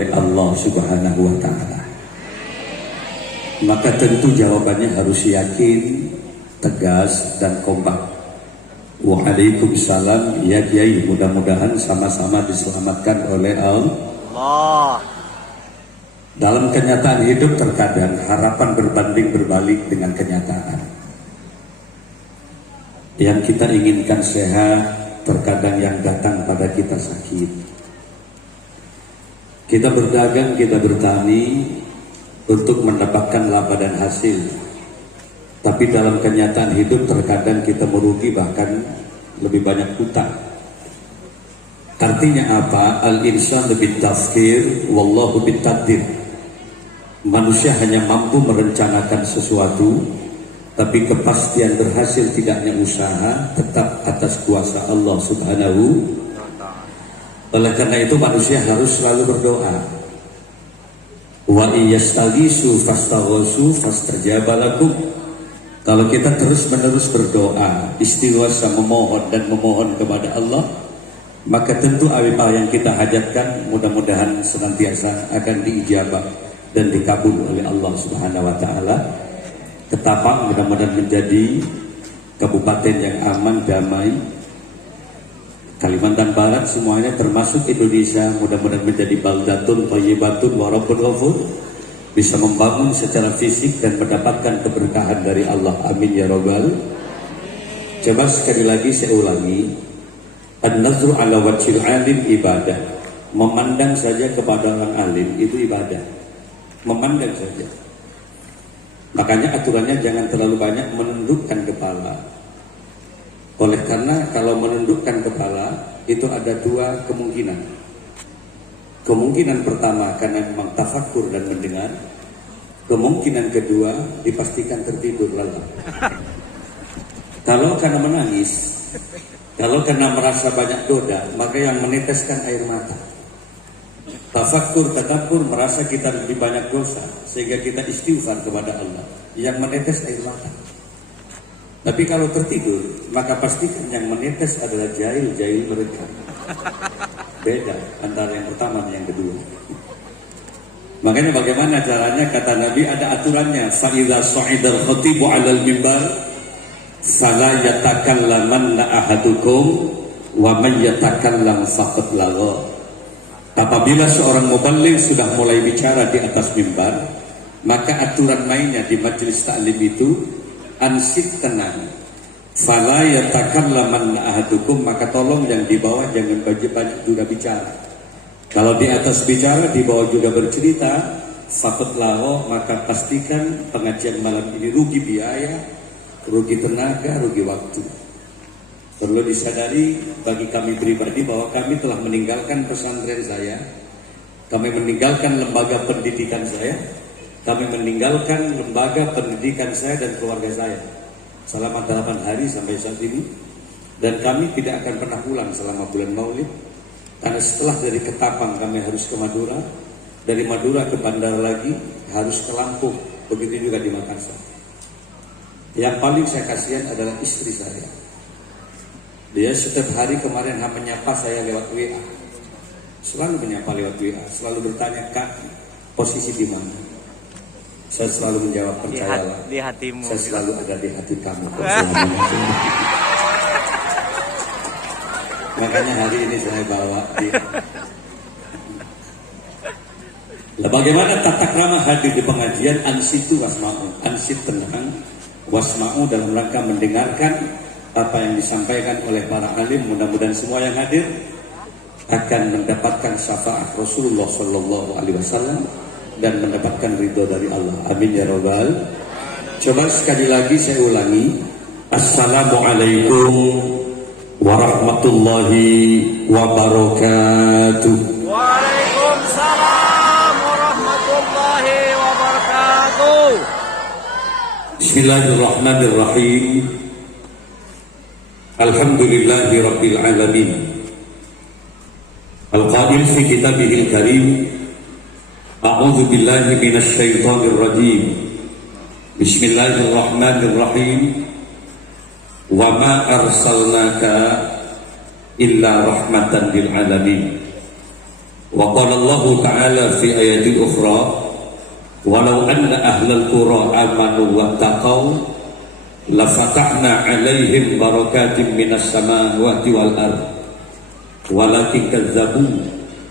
oleh Allah Subhanahu wa Ta'ala. Maka tentu jawabannya harus yakin, tegas, dan kompak. Waalaikumsalam, ya Kiai, mudah-mudahan sama-sama diselamatkan oleh Allah. Dalam kenyataan hidup terkadang harapan berbanding berbalik dengan kenyataan. Yang kita inginkan sehat, terkadang yang datang pada kita sakit. Kita berdagang, kita bertani untuk mendapatkan laba dan hasil. Tapi dalam kenyataan hidup terkadang kita merugi, bahkan lebih banyak hutang. Artinya apa? Al-insan lebih tafkir, wallahu bitaqdir. Manusia hanya mampu merencanakan sesuatu, tapi kepastian berhasil tidaknya usaha tetap atas kuasa Allah Subhanahu. Oleh karena itu manusia harus selalu berdoa. Wa iyastaghisu fastaghisu fastajaba lakum. Kalau kita terus-menerus berdoa, istighosah, memohon dan memohon kepada Allah, maka tentu apa yang kita hajatkan mudah-mudahan senantiasa akan diijabah dan dikabul oleh Allah Subhanahu wa Ta'ala. Ketapang mudah-mudahan menjadi kabupaten yang aman, damai. Kalimantan Barat semuanya termasuk Indonesia mudah-mudahan menjadi baldatun thayyibatun wa rabbun ghafur, bisa membangun secara fisik dan mendapatkan keberkahan dari Allah. Amin ya rabbal. Coba sekali lagi saya ulangi, an-nazru ala wajhil alim ibadah. Memandang saja kepada orang alim itu ibadah, memandang saja. Makanya aturannya jangan terlalu banyak menundukkan kepala. Oleh karena kalau menundukkan kepala itu ada dua kemungkinan. Kemungkinan pertama karena memang tafakur dan mendengar. Kemungkinan kedua dipastikan tertidur lelap. Kalau karena menangis, kalau karena merasa banyak dosa, maka yang meneteskan air mata. Tafakur, tadabbur, merasa kita lebih banyak dosa sehingga kita istighfar kepada Allah, yang menetes air mata. Tapi kalau tertidur, maka pastikan yang menetes adalah jahil-jahil mereka. Beda antara yang pertama dan yang kedua. Makanya bagaimana caranya? Kata Nabi ada aturannya. Fa idza sa'idal khatibu 'alal mimbar fala yatakallamanna ahadukum wa man yatakallam faqad lagha. Apabila seorang muballigh sudah mulai bicara di atas mimbar, maka aturan mainnya di majelis taklim itu ansit, tenang. Fala yatakallamanna ahadukum, maka tolong yang di bawah jangan banyak juga bicara. Kalau di atas bicara, di bawah juga bercerita, faqad lagha, maka pastikan pengajian malam ini rugi biaya, rugi tenaga, rugi waktu. Perlu disadari bagi kami pribadi bahwa kami telah meninggalkan pesantren saya, kami meninggalkan lembaga pendidikan saya, kami meninggalkan lembaga pendidikan saya dan keluarga saya selama 8 hari sampai saat ini, dan kami tidak akan pernah pulang selama bulan Maulid, karena setelah dari Ketapang kami harus ke Madura, dari Madura ke Bandar lagi harus ke Lampung, begitu juga di Makassar. Yang paling saya kasihan adalah istri saya. Dia setiap hari kemarin menyapa saya lewat WA, selalu menyapa lewat WA, selalu bertanya, Kak, posisi di mana? Saya selalu menjawab, percayalah, di hatimu. Saya selalu ada di hati kamu. Makanya hari ini saya bawa dia. Nah, bagaimana tata krama hadir di pengajian? Ansitu wasma'u, ansit, tenang, wasma'u, dalam rangka mendengarkan apa yang disampaikan oleh para alim. Mudah-mudahan semua yang hadir akan mendapatkan syafaat Rasulullah Sallallahu Alaihi Wasallam dan mendapatkan ridho dari Allah. Amin ya rabbal. Coba sekali lagi saya ulangi. Assalamualaikum warahmatullahi wabarakatuh. Waalaikumsalam warahmatullahi wabarakatuh. Bismillahirrahmanirrahim. Alhamdulillahi rabbil alamin. Al-qail fi kitabihil karim, a'udzu billahi minasy syaithanir rajim. Bismillahirrahmanirrahim. Wa ma arsalnaka illa rahmatan lil alamin. Wa qala Allah Ta'ala fi ayatin ukhra, walau anna ahlal qura amanu wattaqau lafatahna 'alaihim barakatim minas samawati wal ard walakin kadzabu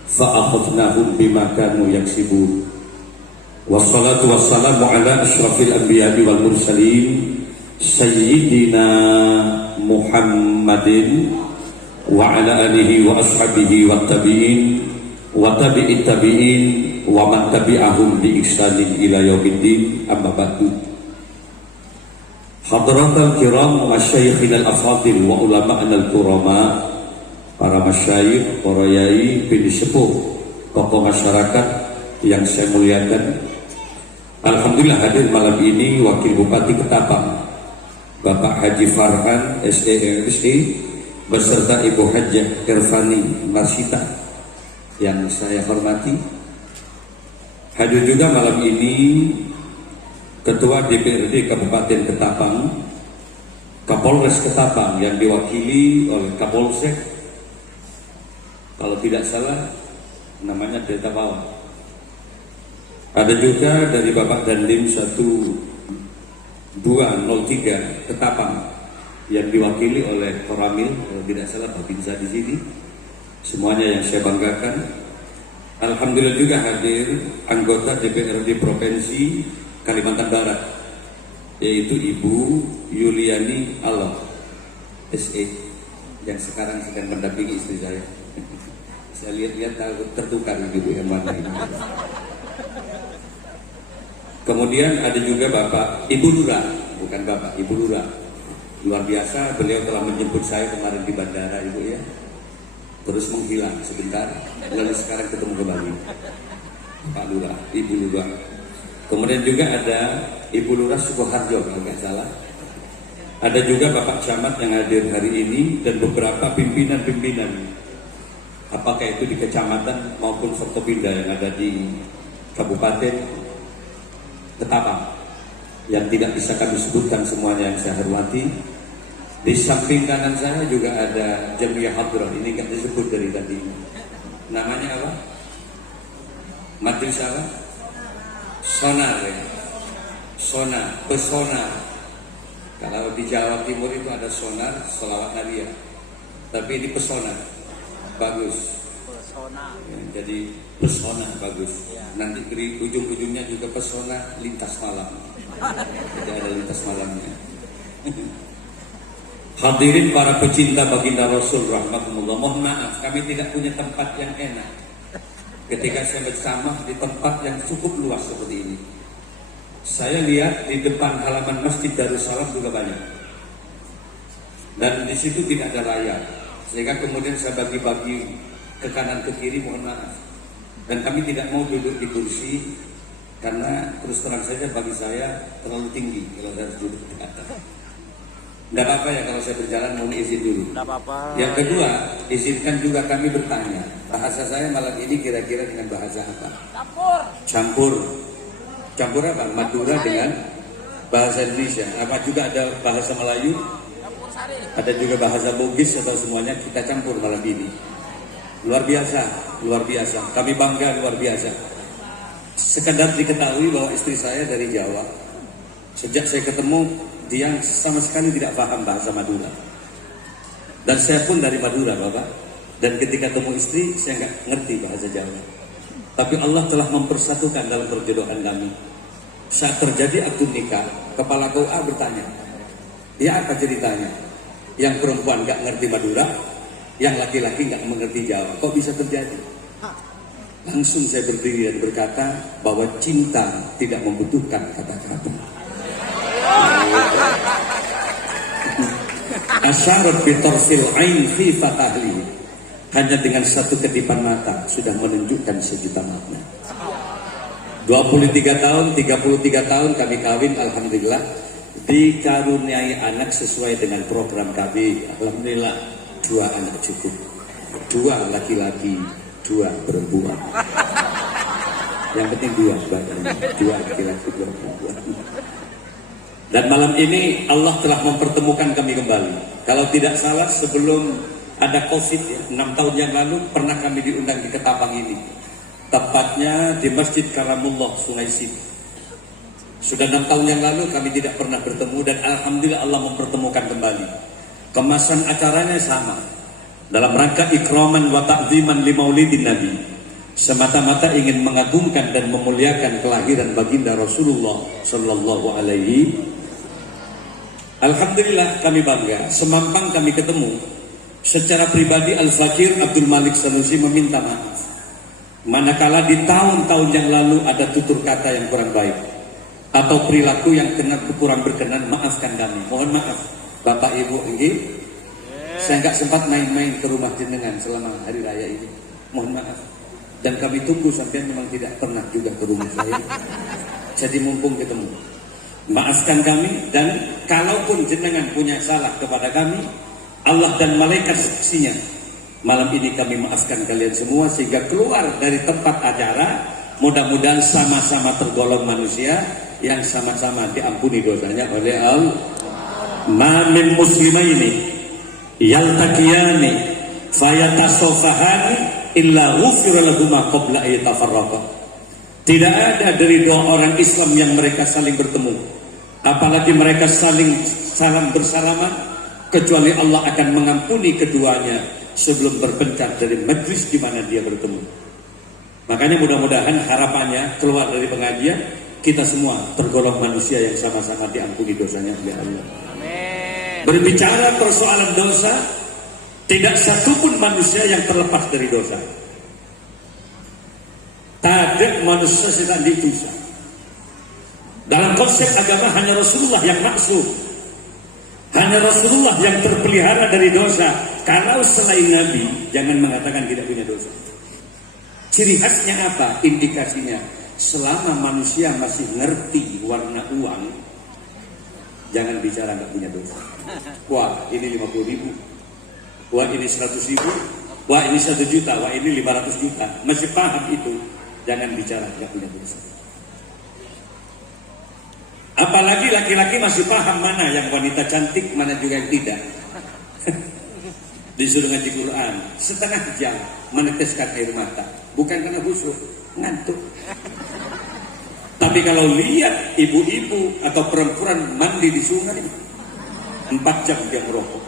fa akhadnahum bima kanu yaksibun. Wassalatu wassalamu ala asyrafil anbiya'i wal mursalin sayyidina Muhammadin wa ala alihi wa ashabihi wa tabi'in wa tabi'it tabi'in wa man tabi'ahum bi ihsanin ila yaumiddin, amma ba'du. Hadratal kiram masyayikhina al-afadil wa ulama'ana al-kurama, para masyayikh, para yai, bini sepuh, tokoh masyarakat yang saya muliakan. Alhamdulillah hadir malam ini Wakil Bupati Ketapang Bapak Haji Farhan SERSI beserta Ibu Hajjah Irfani Marsita yang saya hormati. Hadir juga malam ini Ketua DPRD Kabupaten Ketapang, Kapolres Ketapang yang diwakili oleh Kapolsek, kalau tidak salah namanya Delta Bawah. Ada juga dari Bapak Dandim 1203 Ketapang yang diwakili oleh Koramil, kalau tidak salah Pak Binza di sini. Semuanya yang saya banggakan. Alhamdulillah juga hadir anggota DPRD Provinsi Kalimantan Barat, yaitu Ibu Yuliani Allah SE yang sekarang sedang mendampingi istri saya. Saya lihat-lihat tertukar ibu yang mana ini. Kemudian ada juga Bapak Ibu Lurah, bukan Bapak, Ibu Lurah. Luar biasa, beliau telah menjemput saya kemarin di bandara, Ibu ya. Terus menghilang sebentar, lalu sekarang ketemu kembali. Pak Lurah, Ibu Lurah. Kemudian juga ada Ibu Lurah Sukoharjo kalau nggak salah. Ada juga Bapak Camat yang hadir hari ini dan beberapa pimpinan-pimpinan, apakah itu di kecamatan maupun Forkopimda yang ada di Kabupaten Ketapang, yang tidak bisa kami sebutkan semuanya yang saya hormati. Di samping kanan saya juga ada Jamiah Hadrah, ini kan disebut dari tadi. Namanya apa? Majelis apa? Sonar ya. Sonar, pesona. Kalau di Jawa Timur itu ada sonar, sholawat Nabi ya. Tapi ini pesona, bagus. Pesona. Ya, jadi pesona bagus. Nanti di ujung-ujungnya juga pesona lintas malam. Jadi ada lintas malamnya. Hadirin para pecinta baginda Rasul rahmatullah, mohon maaf kami tidak punya tempat yang enak ketika saya bersama di tempat yang cukup luas seperti ini. Saya lihat di depan halaman Masjid Darussalam juga banyak, dan di situ tidak ada layar, sehingga kemudian saya bagi-bagi ke kanan ke kiri, mohon maaf. Dan kami tidak mau duduk di kursi karena terus terang saja bagi saya terlalu tinggi kalau saya duduk di atas. Tidak apa-apa ya kalau saya berjalan, mohon izin dulu. Tidak apa-apa. Yang kedua, izinkan juga kami bertanya. Bahasa saya malam ini kira-kira dengan bahasa apa? Campur. Campur apa? Madura dengan bahasa Indonesia. Apa juga ada bahasa Melayu? Ada juga bahasa Bugis atau semuanya kita campur malam ini. Luar biasa, luar biasa. Kami bangga luar biasa. Sekedar diketahui bahwa istri saya dari Jawa. Sejak saya ketemu, dia sama sekali tidak paham bahasa Madura. Dan saya pun dari Madura, Bapak. Dan ketika ketemu istri, saya nggak ngerti bahasa Jawa. Tapi Allah telah mempersatukan dalam perjodohan kami. Saat terjadi akad nikah, kepala KUA bertanya, ya apa ceritanya? Yang perempuan nggak ngerti Madura, yang laki-laki nggak mengerti Jawa. Kok bisa terjadi? Langsung saya berdiri dan berkata bahwa cinta tidak membutuhkan kata-kata. Asyarat bitarfil ain fi fatahli, hanya dengan satu kedipan mata sudah menunjukkan sejuta makna. 23 tahun, 33 tahun kami kawin, alhamdulillah dikaruniai anak sesuai dengan program kami. Alhamdulillah 2 anak cukup, 2 laki-laki, 2 perempuan. Yang penting 2 laki-laki, 2 perempuan. Dan malam ini Allah telah mempertemukan kami kembali. Kalau tidak salah sebelum ada COVID ya, 6 tahun yang lalu pernah kami diundang di Ketapang ini. Tepatnya di Masjid Karamullah Sungai Siti. Sudah 6 tahun yang lalu kami tidak pernah bertemu dan alhamdulillah Allah mempertemukan kembali. Kemasan acaranya sama. Dalam rangka ikraman wa ta'ziman li maulidin Nabi. Semata-mata ingin mengagungkan dan memuliakan kelahiran baginda Rasulullah sallallahu alaihi. Alhamdulillah kami bangga. Semampang kami ketemu. Secara pribadi Al-Fakir Abdul Malik Sanusi meminta maaf. Manakala di tahun-tahun yang lalu ada tutur kata yang kurang baik atau perilaku yang kurang berkenan, maafkan kami. Mohon maaf Bapak Ibu, saya nggak sempat main-main ke rumah jenengan selama hari raya ini. Mohon maaf. Dan kami tunggu sampai memang tidak pernah juga ke rumah saya. Jadi mumpung ketemu, maafkan kami. Dan kalaupun jenengan punya salah kepada kami, Allah dan malaikat saksinya. Malam ini kami maafkan kalian semua sehingga keluar dari tempat acara. Mudah-mudahan sama-sama tergolong manusia yang sama-sama diampuni dosanya oleh Allah. Ma min muslimaini yaltaqiyani fayatasofahani illa ghufira lahuma qabla ayatafarraqa. Tidak ada dari dua orang Islam yang mereka saling bertemu, apalagi mereka saling salam bersalaman, kecuali Allah akan mengampuni keduanya sebelum berpencar dari majlis di mana dia bertemu. Makanya mudah-mudahan harapannya keluar dari pengajian kita semua tergolong manusia yang sama-sama diampuni dosanya oleh Allah. Amin. Berbicara persoalan dosa, tidak satupun manusia yang terlepas dari dosa. Tak ada manusia yang tidak dosa. Dalam konsep agama hanya Rasulullah yang maksum. Hanya Rasulullah yang terpelihara dari dosa. Kalau selain Nabi, jangan mengatakan tidak punya dosa. Ciri khasnya apa? Indikasinya, selama manusia masih ngerti warna uang, jangan bicara nggak punya dosa. Wah, ini 50.000. Wah, ini 100.000. Wah, ini 1 juta. Wah, ini 500 juta. Masih paham itu, jangan bicara nggak punya dosa. Apalagi laki-laki masih paham mana yang wanita cantik, mana juga yang tidak. Disuruh ngaji Quran setengah jam meneteskan air mata, bukan karena khusyuk, ngantuk. Tapi kalau lihat ibu-ibu atau perempuan mandi di sungai, 4 jam dia merokok.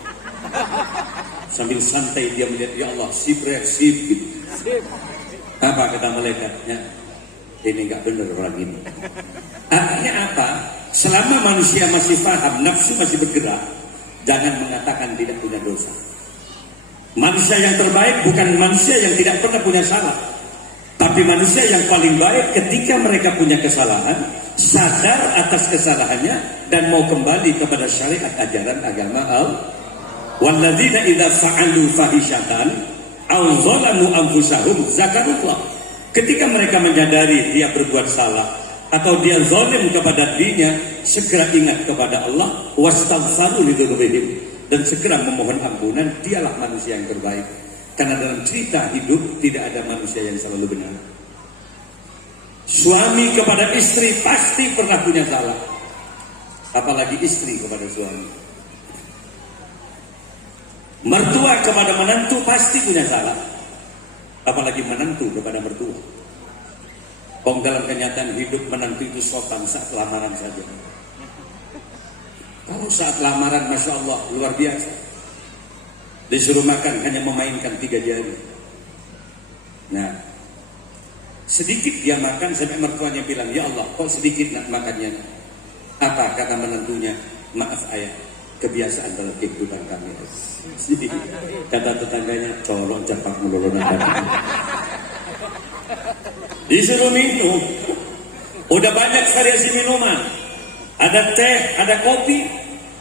Sambil santai dia melihat, ya Allah, sip. Apa kata malaikatnya? Ini nggak benar orang ini. Artinya apa? Selama manusia masih paham, nafsu masih bergerak, jangan mengatakan tidak punya dosa. Manusia yang terbaik bukan manusia yang tidak pernah punya salah, tapi manusia yang paling baik ketika mereka punya kesalahan, sadar atas kesalahannya dan mau kembali kepada syariat ajaran agama Allah. Walladzina idza fa'alu fahishatan aw zalamu anfusahum zakarullah. Ketika mereka menyadari dia berbuat salah atau dia zalim kepada dirinya, segera ingat kepada Allah, wastaghfiru lidzunubihim, dan segera memohon ampunan. Dialah manusia yang terbaik. Karena dalam cerita hidup tidak ada manusia yang selalu benar. Suami kepada istri pasti pernah punya salah, apalagi istri kepada suami. Mertua kepada menantu pasti punya salah, apalagi menantu kepada mertua. Dalam kenyataan hidup menantu itu sopan saat lamaran saja. Kalau saat lamaran, Masya Allah, luar biasa. Disuruh makan hanya memainkan 3 jari. Nah, sedikit dia makan sampai mertuanya bilang, ya Allah, kok sedikit nak makannya? Apa kata menantunya? Maaf ayah, kebiasaan dalam kehidupan kami. Kata tetangganya, colok capak meluluh. Disuruh minum, udah banyak variasi minuman. Ada teh, ada kopi,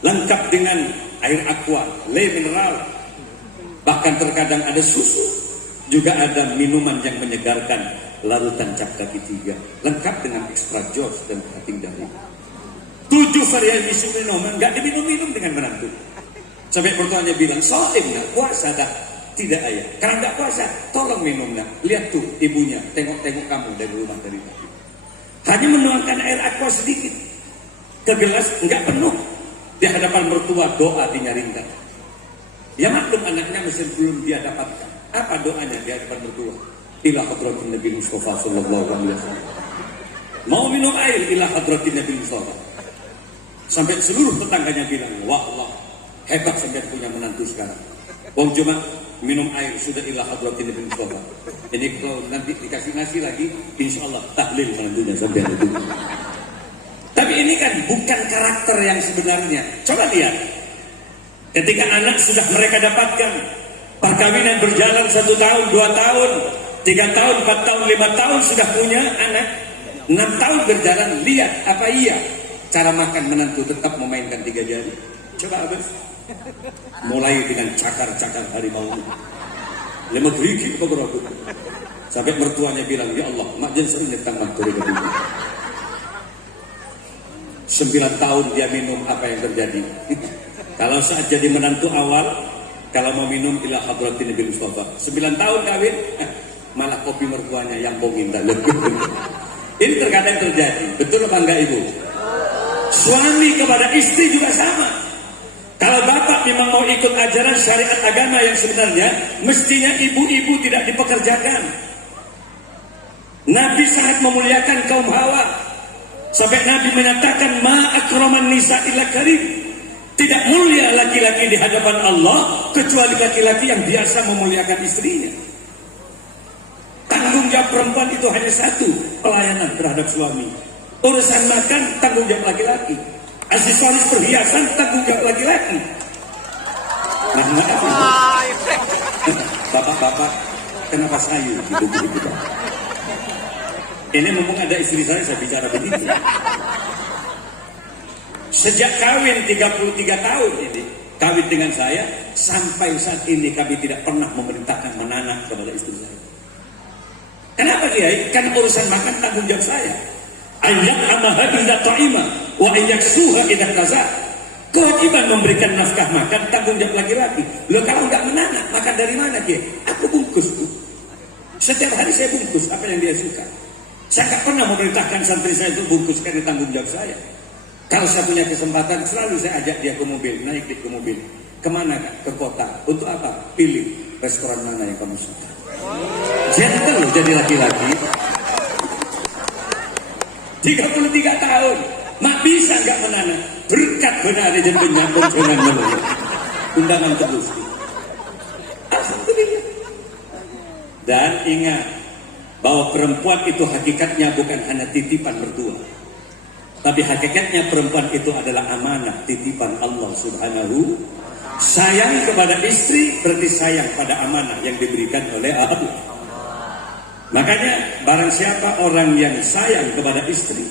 lengkap dengan air aqua, le mineral. Bahkan terkadang ada susu, juga ada minuman yang menyegarkan, larutan cap kaki 3, lengkap dengan extra jos dan cacing dari. 7 variasi minuman, nggak diminum-minum dengan menantu. Sampai mertuanya bilang, soalnya nggak puasa dah. Tidak ayah, karena nggak puasa, tolong minum nak. Lihat tuh ibunya, tengok-tengok kamu dari rumah dari tadi. Hanya menuangkan air aqua sedikit ke gelas, nggak penuh. Di hadapan mertua doa dinyaringkan. Ya maklum anaknya mesti belum dia dapatkan. Apa doanya di hadapan mertua? Ila hadratin Nabi Mustafa sallallahu alaihi wasallam. Mau minum air ila hadratin Nabi Mustafa. Sampai seluruh tetangganya bilang, wah Allah, hebat sampai punya menantu sekarang. Wong cuma minum air sudah ila hadratin Nabi Mustafa. Ini kalau nanti dikasih nasi lagi, insya Allah tahlil menantunya sampai itu. Tapi ini kan bukan karakter yang sebenarnya. Coba lihat, ketika anak sudah mereka dapatkan, perkawinan berjalan 1 tahun, 2 tahun, 3 tahun, 4 tahun, 5 tahun sudah punya anak, 6 tahun berjalan, lihat apa iya cara makan menantu tetap memainkan 3 jari. Coba abis, mulai dengan cakar-cakar harimau, lemah gerigi beberapa, sampai mertuanya bilang, ya Allah, mak jangan sering datang maturi ke dunia. 9 tahun dia minum, apa yang terjadi? Kalau saat jadi menantu awal, kalau mau minum ila hadratin Nabi Mustafa, 9 tahun kawin, malah kopi mertuanya yang bongin dan lebih. Ini terkadang terjadi, betul apa enggak ibu? Suami kepada istri juga sama. Kalau bapak memang mau ikut ajaran syariat agama yang sebenarnya, mestinya ibu-ibu tidak dipekerjakan. Nabi sangat memuliakan kaum Hawa. Sampai Nabi menyatakan ma akraman nisa illa karim. Tidak mulia laki-laki di hadapan Allah kecuali laki-laki yang biasa memuliakan istrinya. Tanggung jawab perempuan itu hanya satu, pelayanan terhadap suami. Urusan makan tanggung jawab laki-laki. Aksesoris perhiasan tanggung jawab laki-laki. Nah, bapak-bapak kenapa sayu gitu. Ini mumpung ada istri saya bicara begitu. Sejak kawin 33 tahun ini, kawin dengan saya, sampai saat ini kami tidak pernah memerintahkan menanak kepada istri saya. Kenapa dia? Karena urusan makan tanggung jawab saya. Ayat amaha idza ta'ima wa ayaksuha idza kaza. Kewajiban memberikan nafkah makan tanggung jawab laki-laki. Loh kalau enggak menanak, makan dari mana dia? Aku bungkus, Bu. Setiap hari saya bungkus apa yang dia suka. Saya tak pernah memerintahkan santri saya untuk bungkus karena tanggung jawab saya. Kalau saya punya kesempatan, selalu saya ajak dia ke mobil, naik ke mobil. Kemana Kak? Ke kota. Untuk apa? Pilih restoran mana yang kamu suka. Gentle loh jadi laki-laki. 33 tahun, mak bisa nggak menanam? Berkat benar aja penyambung dengan melulut. Undangan terus. Alhamdulillah. Dan ingat, bahwa perempuan itu hakikatnya bukan hanya titipan mertua, tapi hakikatnya perempuan itu adalah amanah titipan Allah Subhanahu. Sayang kepada istri berarti sayang pada amanah yang diberikan oleh Allah. Makanya barang siapa orang yang sayang kepada istri,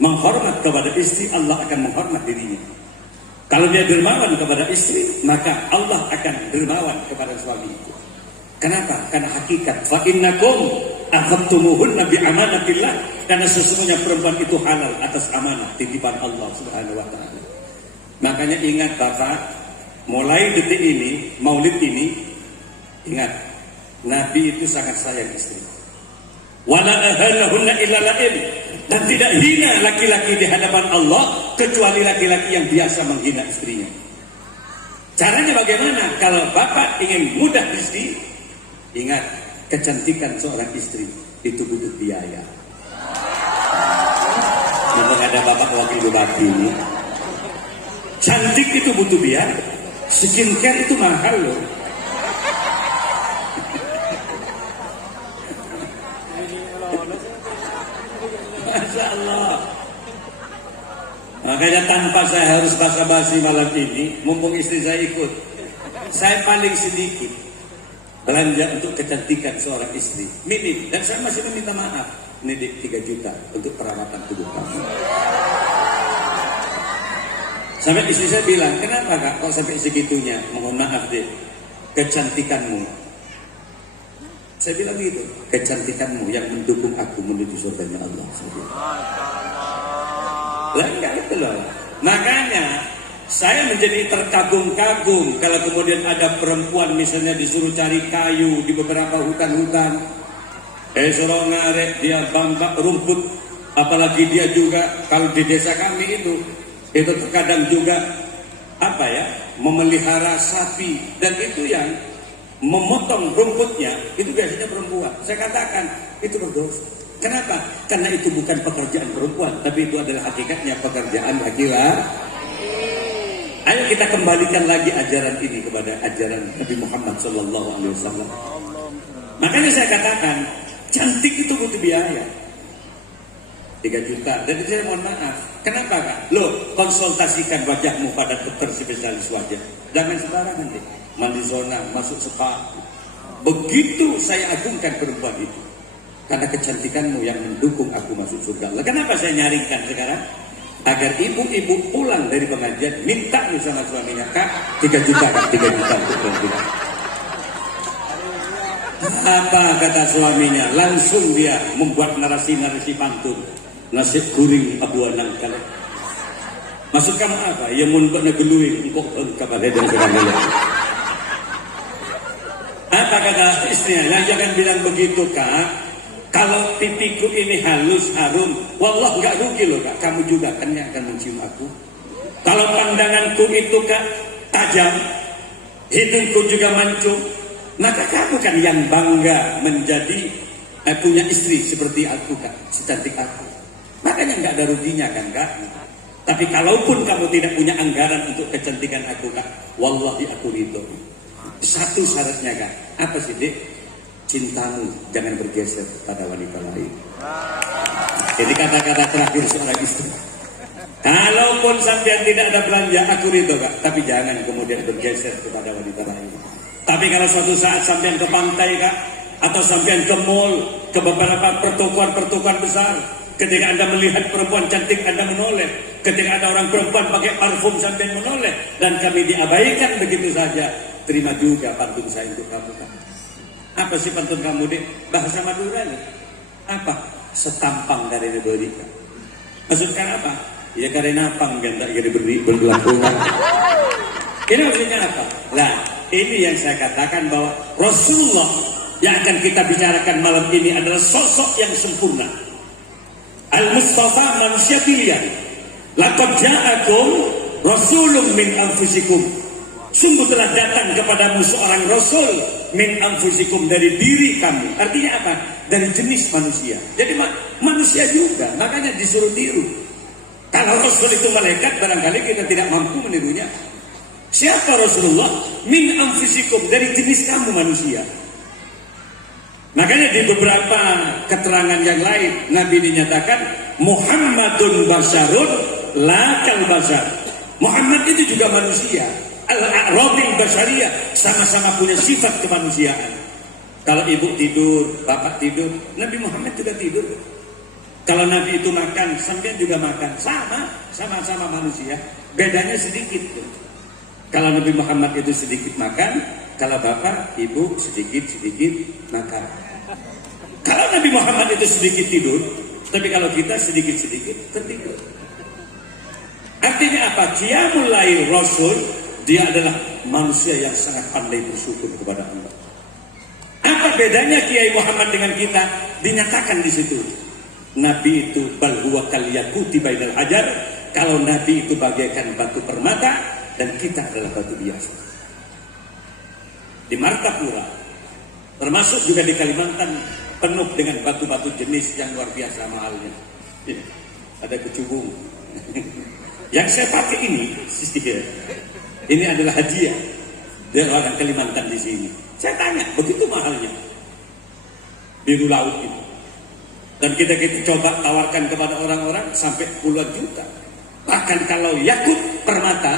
menghormat kepada istri, Allah akan menghormat dirinya. Kalau dia dermawan kepada istri, maka Allah akan dermawan kepada suami itu. Kenapa? Karena hakikat fa innakum akhadtumuhunna bi amanatillah, karena sesungguhnya perempuan itu halal atas amanah titipan Allah Subhanahu wa taala. Makanya ingat Bapak, mulai detik ini, Maulid ini, ingat Nabi itu sangat sayang istri. Wala ahalahunna illa la'im, dan tidak hina laki-laki di hadapan Allah kecuali laki-laki yang biasa menghina istrinya. Caranya bagaimana? Kalau Bapak ingin mudah istri, ingat, kecantikan seorang istri itu butuh biaya. Untuk ada bapak wakil bupati ini, cantik itu butuh biaya. Skincare itu mahal loh. Masya Allah. Makanya tanpa saya harus basa-basi malam ini, mumpung istri saya ikut, saya paling sedikit belanja untuk kecantikan seorang istri, minim, dan saya masih meminta maaf, ini 3 juta untuk perawatan tubuh kamu. Sampai istri saya bilang, kenapa Kak kok sampai segitunya? Mohon maaf deh, kecantikanmu. Saya bilang gitu, kecantikanmu yang mendukung aku menuju surganya Allah. Lah enggak itu loh. Makanya saya menjadi terkagum-kagum kalau kemudian ada perempuan misalnya disuruh cari kayu di beberapa hutan-hutan, suruh ngarek dia bangkak rumput, apalagi dia juga kalau di desa kami itu terkadang juga memelihara sapi, dan itu yang memotong rumputnya itu biasanya perempuan. Saya katakan itu berdosa. Kenapa? Karena itu bukan pekerjaan perempuan, tapi itu adalah hakikatnya pekerjaan laki-laki. Ayo kita kembalikan lagi ajaran ini kepada ajaran Nabi Muhammad SAW. Makanya saya katakan cantik itu butuh biaya 3 juta. Dan itu saya mohon maaf. Kenapa Kak? Loh, konsultasikan wajahmu pada dokter spesialis wajah. Jangan sembarangan deh. Mandi zona, masuk spa. Begitu saya agungkan perempuan itu. Karena kecantikanmu yang mendukung aku masuk surga. Lah kenapa saya nyaringkan sekarang? Agar ibu-ibu pulang dari pengajian minta nih sama suaminya, Kak, 3 juta Kak, 3 juta untuk perempuan. Apa kata suaminya? Langsung dia membuat narasi-narasi pantun. Nasi kuring abu anang kale. Maksud kamu apa? Ya mun kok negeluing engkau kabar dan sebagainya. Apa kata istrinya? Nah, jangan bilang begitu Kak. Kalau pipiku ini halus harum, wallah nggak rugi loh Kak. Kamu juga kan yang akan mencium aku. Kalau pandanganku itu Kak tajam, hidungku juga mancung, maka kamu kan yang bangga menjadi punya istri seperti aku Kak, secantik aku. Makanya nggak ada ruginya kan Kak. Tapi kalaupun kamu tidak punya anggaran untuk kecantikan aku Kak, wallahi aku ridho. Satu syaratnya Kak, apa sih Dek? Cintamu jangan bergeser pada wanita lain. Jadi kata-kata terakhir seorang istri. Kalaupun sampean tidak ada belanja, aku ridho Kak, tapi jangan kemudian bergeser kepada wanita lain. Tapi kalau suatu saat sampean ke pantai Kak, atau sampean ke mall, ke beberapa pertokoan-pertokoan besar, ketika Anda melihat perempuan cantik Anda menoleh, ketika ada orang perempuan pakai parfum sampean menoleh, dan kami diabaikan begitu saja, terima juga pantun saya untuk kamu Kak. Apa sih pantun kamu Dek? Bahasa Madura nih. Apa? Setampang dari diberi. Maksudkan apa? Ya karena napang kan tak jadi berlakukan. Ini maksudnya apa? Nah, ini yang saya katakan bahwa Rasulullah yang akan kita bicarakan malam ini adalah sosok yang sempurna. Al-Mustafa, manusia pilihan. Laqad ja'akum rasulun min anfusikum. Sungguh telah datang kepadamu seorang rasul min anfusikum, dari diri kamu. Artinya apa? Dari jenis manusia. Jadi manusia juga, makanya disuruh tiru. Kalau rasul itu malaikat, barangkali kita tidak mampu menirunya. Siapa Rasulullah? Min anfusikum, dari jenis kamu manusia. Makanya di beberapa keterangan yang lain Nabi dinyatakan Muhammadun basyarun la kal basyar. Muhammad itu juga manusia. Al-a'rabil basyariyah, sama-sama punya sifat kemanusiaan. Kalau ibu tidur, bapak tidur, Nabi Muhammad juga tidur. Kalau Nabi itu makan, sampean juga makan. Sama-sama manusia. Bedanya sedikit. Kalau Nabi Muhammad itu sedikit makan, kalau bapak, ibu sedikit-sedikit makan. Kalau Nabi Muhammad itu sedikit tidur, tapi kalau kita sedikit-sedikit tertidur. Artinya apa? Qiyamul lail Rasul, dia adalah manusia yang sangat pandai bersyukur kepada Allah. Apa bedanya Kiai Muhammad dengan kita? Dinyatakan di situ. Nabi itu bal huwa kal yaquti bainal hajar. Kalau Nabi itu bagaikan batu permata dan kita adalah batu biasa. Di Martapura, termasuk juga di Kalimantan, penuh dengan batu-batu jenis yang luar biasa mahalnya. Ada kecubung. Yang saya pakai ini adalah hadiah dari orang Kalimantan di sini. Saya tanya, begitu mahalnya biru laut itu. Dan kita coba tawarkan kepada orang-orang sampai puluhan juta. Bahkan kalau yakut permata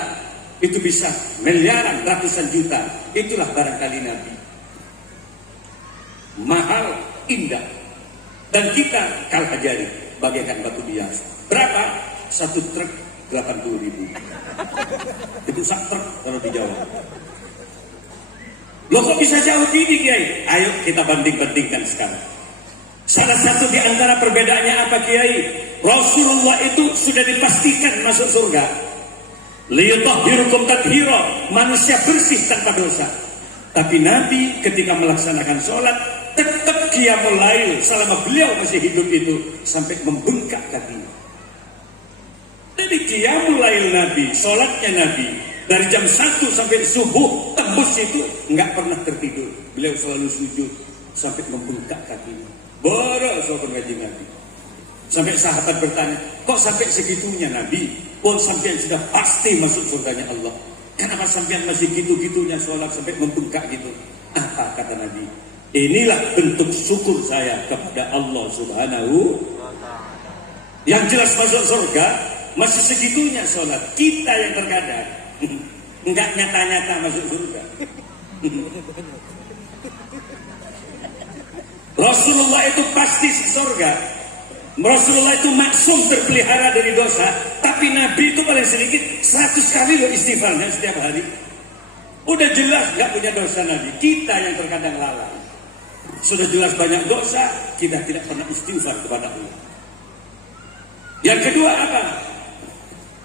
itu bisa miliaran, ratusan juta. Itulah barangkali Nabi. Mahal, indah. Dan kita kalah jari bagaikan batu biasa. Berapa? 1 truk 80.000. Itu sak truk kalau di Jawa. Loh kok bisa jauh gini Kiai? Ayo kita banding-bandingkan sekarang. Salah satu di antara perbedaannya apa Kiai? Rasulullah itu sudah dipastikan masuk surga. Liyutahhirukum tathira, manusia bersih tanpa dosa. Tapi Nabi ketika melaksanakan sholat tetap qiyamul lail selama beliau masih hidup itu sampai membengkak kakinya. Jadi qiyamul lail Nabi, sholatnya Nabi Dari jam 1 sampai subuh tembus itu nggak pernah tertidur. Beliau selalu sujud sampai membengkak kakinya. Baru sahabat ngaji Nabi. Sampai sahabat bertanya, kok sampai segitunya Nabi? Oh sampai sudah pasti masuk surganya Allah. Kenapa sampai masih gitu-gitunya sholat sampai membengkak gitu? Apa kata Nabi? Inilah bentuk syukur saya kepada Allah Subhanahu. Yang jelas masuk surga masih segitunya sholat. Kita yang terkadang enggak nyata-nyata masuk surga. Rasulullah itu pasti surga. Rasulullah itu maksum terpelihara dari dosa. Tapi Nabi itu paling sedikit 100 kali loh istighfarnya setiap hari. Udah jelas gak punya dosa Nabi. Kita yang terkadang lalai. Sudah jelas banyak dosa, kita tidak pernah istighfar kepada Allah. Yang kedua apa?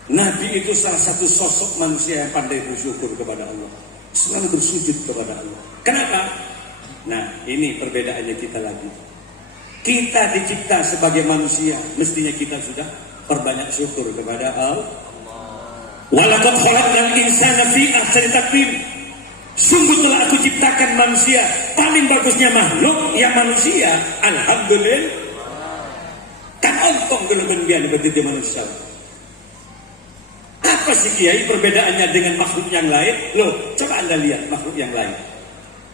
Nabi itu salah satu sosok manusia yang pandai bersyukur kepada Allah. Selalu bersujud kepada Allah. Kenapa? Nah ini perbedaannya kita lagi. Kita dicipta sebagai manusia, mestinya kita sudah perbanyak syukur kepada Allah. Walaqad khalaqnal insana fi ahsani taqwim. Sungguh telah aku ciptakan manusia paling bagusnya makhluk yang manusia. Alhamdulillah. Kan ontong kelebihan berarti manusia. Apa sih Kiai perbedaannya dengan makhluk yang lain? Loh, coba Anda lihat makhluk yang lain.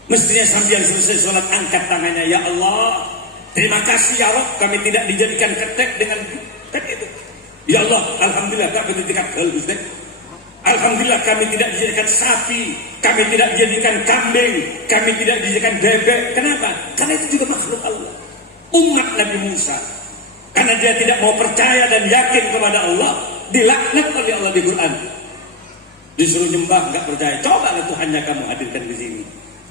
Mestinya sambil selesai sholat angkat tangannya, ya Allah, terima kasih ya Allah, kami tidak dijadikan ketek dengan ketek itu. Ya Allah, alhamdulillah kami tidak ketek. Alhamdulillah kami tidak dijadikan sapi, kami tidak dijadikan kambing, kami tidak dijadikan bebek. Kenapa? Karena itu juga makhluk Allah. Umat Nabi Musa, karena dia tidak mau percaya dan yakin kepada Allah, dilaknat oleh Allah di Quran. Disuruh nyembah, nggak percaya. Cobalah Tuhannya kamu hadirkan di sini.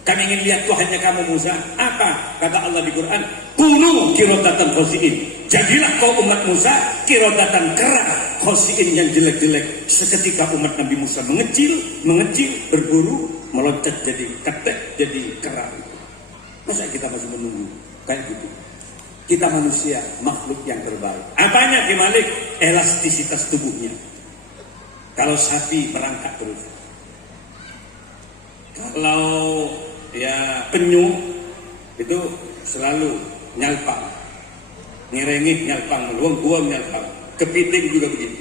Kami ingin lihat Tuhannya kamu Musa. Apa? Kata Allah di Quran, kunu kirodatan khosiin. Jadilah kau umat Musa kirodatan kera khosiin yang jelek-jelek. Seketika umat Nabi Musa mengecil, berburu, meloncat jadi ketek, jadi kera. Masa kita masih menunggu kayak gitu? Kita manusia, makhluk yang terbaik. Apanya Ki Malik? Elastisitas tubuhnya. Kalau sapi merangkak terus. Kalau ya penyu itu selalu nyalpang, ngerengit nyalpang, luang nyalpang, kepiting juga begitu.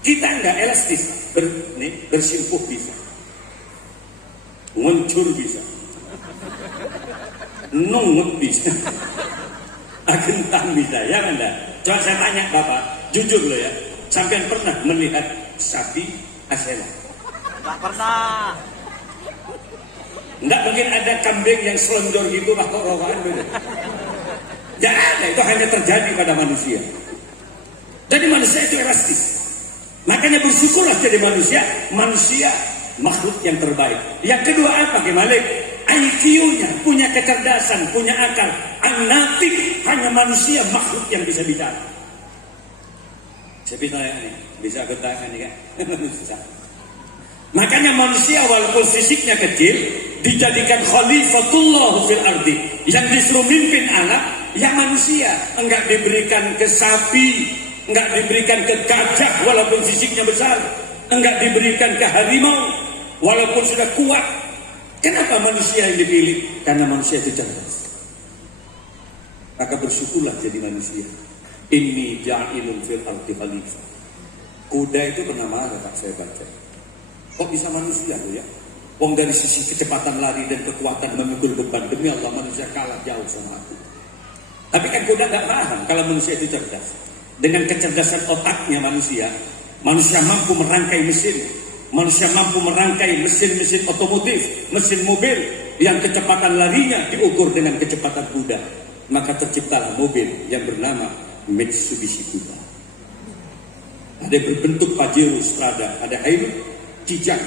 Kita enggak elastis, bersimpuh bisa, nguncur bisa, nungut bisa, agentang bisa, ya Anda. Coba saya tanya Bapak, jujur loh ya, sampean pernah melihat sapi asela? Enggak pernah. Enggak mungkin ada kambing yang selonjor gitu kok rokokan beda. Tidak ada, itu hanya terjadi pada manusia. Jadi manusia itu elastis. Makanya bersyukurlah jadi manusia makhluk yang terbaik. Yang kedua apa Ki Malik? IQ-nya, punya kecerdasan, punya akal. An-natik, hanya manusia makhluk yang bisa bicara. Saya bisa bertahan nih kan? Susah. Makanya manusia walaupun fisiknya kecil dijadikan khalifatullah fil ardi, yang disuruh mimpin anak yang manusia. Enggak diberikan ke sapi, enggak diberikan ke gajah walaupun fisiknya besar, enggak diberikan ke harimau walaupun sudah kuat. Kenapa manusia yang dipilih? Karena manusia itu cerdas. Maka bersyukurlah jadi manusia. Inni ja'ilun fil ardi khalifah. Kuda itu pernah marah Pak, saya baca. Kok bisa manusia tuh ya? Wong dari sisi kecepatan lari dan kekuatan memikul beban, demi Allah manusia kalah jauh sama aku. Tapi kan kuda gak paham kalau manusia itu cerdas. Dengan kecerdasan otaknya manusia mampu merangkai mesin, manusia mampu merangkai mesin-mesin otomotif, mesin mobil yang kecepatan larinya diukur dengan kecepatan kuda. Maka terciptalah mobil yang bernama Mitsubishi Kuda. Ada berbentuk Pajero Strada, ada Hilux, Kijang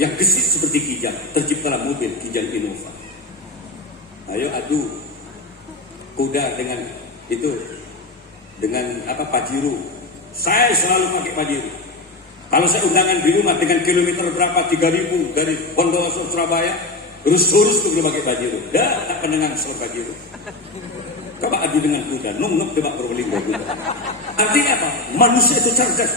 yang gesit seperti Kijang, terciptalah mobil Kijang Innova. Ayo adu kuda dengan itu, dengan apa Pajero. Saya selalu pakai Pajero. Kalau saya undangan di rumah dengan kilometer berapa 3.000 dari Bondowoso Surabaya, terus belum pakai Pajero. Dah tak pendengar soal Pajero. Coba adu dengan kuda, nung debat Probolinggo kuda. Artinya apa? Manusia itu cerdas.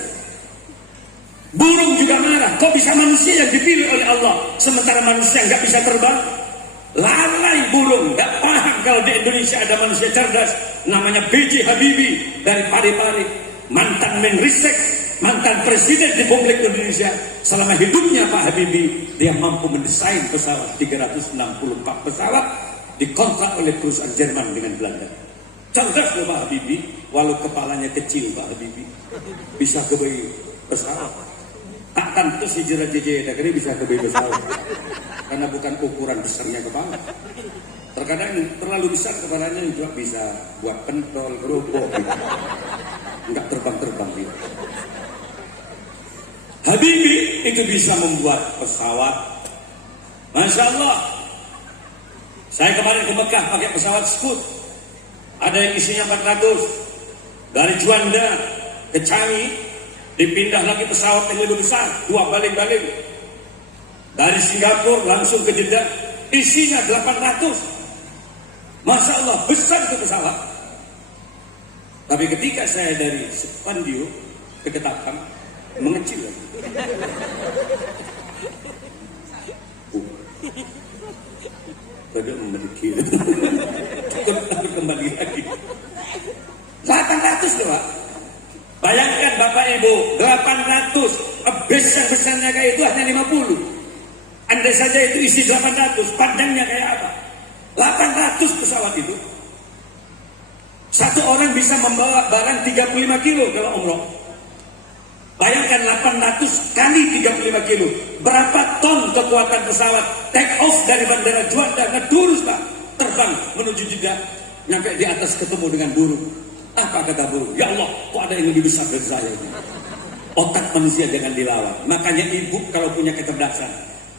Burung juga marah, kok bisa manusia yang dipilih oleh Allah sementara manusia nggak bisa terbang? Lalai burung, nggak paham kalau di Indonesia ada manusia cerdas namanya B.J. Habibie dari Parepare, mantan Menristek, mantan presiden di Republik Indonesia. Selama hidupnya Pak Habibie, dia mampu mendesain pesawat 364 pesawat dikontrak oleh perusahaan Jerman dengan Belanda. Cerdas loh Pak Habibie, walau kepalanya kecil Pak Habibie bisa kebeli pesawat. Tak tentu si jerat JJ negeri bisa kebeli pesawat karena bukan ukuran besarnya kepala. Terkadang terlalu besar kepalanya juga bisa buat pentol, gerobak gitu. Enggak terbang-terbang gitu. Habibie itu bisa membuat pesawat. Masya Allah. Saya kemarin ke Mekah pakai pesawat Scoot. Ada yang isinya 400. Dari Juanda ke Changi, dipindah lagi pesawat yang lebih besar, 2 baling-baling. Dari Singapura langsung ke Jeddah, isinya 800. Masya Allah, besar itu pesawat. Tapi ketika saya dari Sepandio ke Ketapang, mengecil lagi. Tidak memiliki. Cukup kembali lagi. 800 loh Pak. Bayangkan Bapak Ibu, 800. Bus yang besarnya kayak itu hanya 50. Andai saja itu isi 800, panjangnya kayak apa? 800 pesawat itu. Satu orang bisa membawa barang 35 kilo kalau umroh. Bayangkan 800 kali 35 kilo. Berapa ton kekuatan pesawat take off dari bandara Juanda ngedurus Pak. Terbang menuju Jeddah. Nyampe di atas ketemu dengan burung. Apa kata burung? Ya Allah, kok ada yang lebih besar dari saya ini? Otak manusia jangan dilawan. Makanya ibu kalau punya kecerdasan,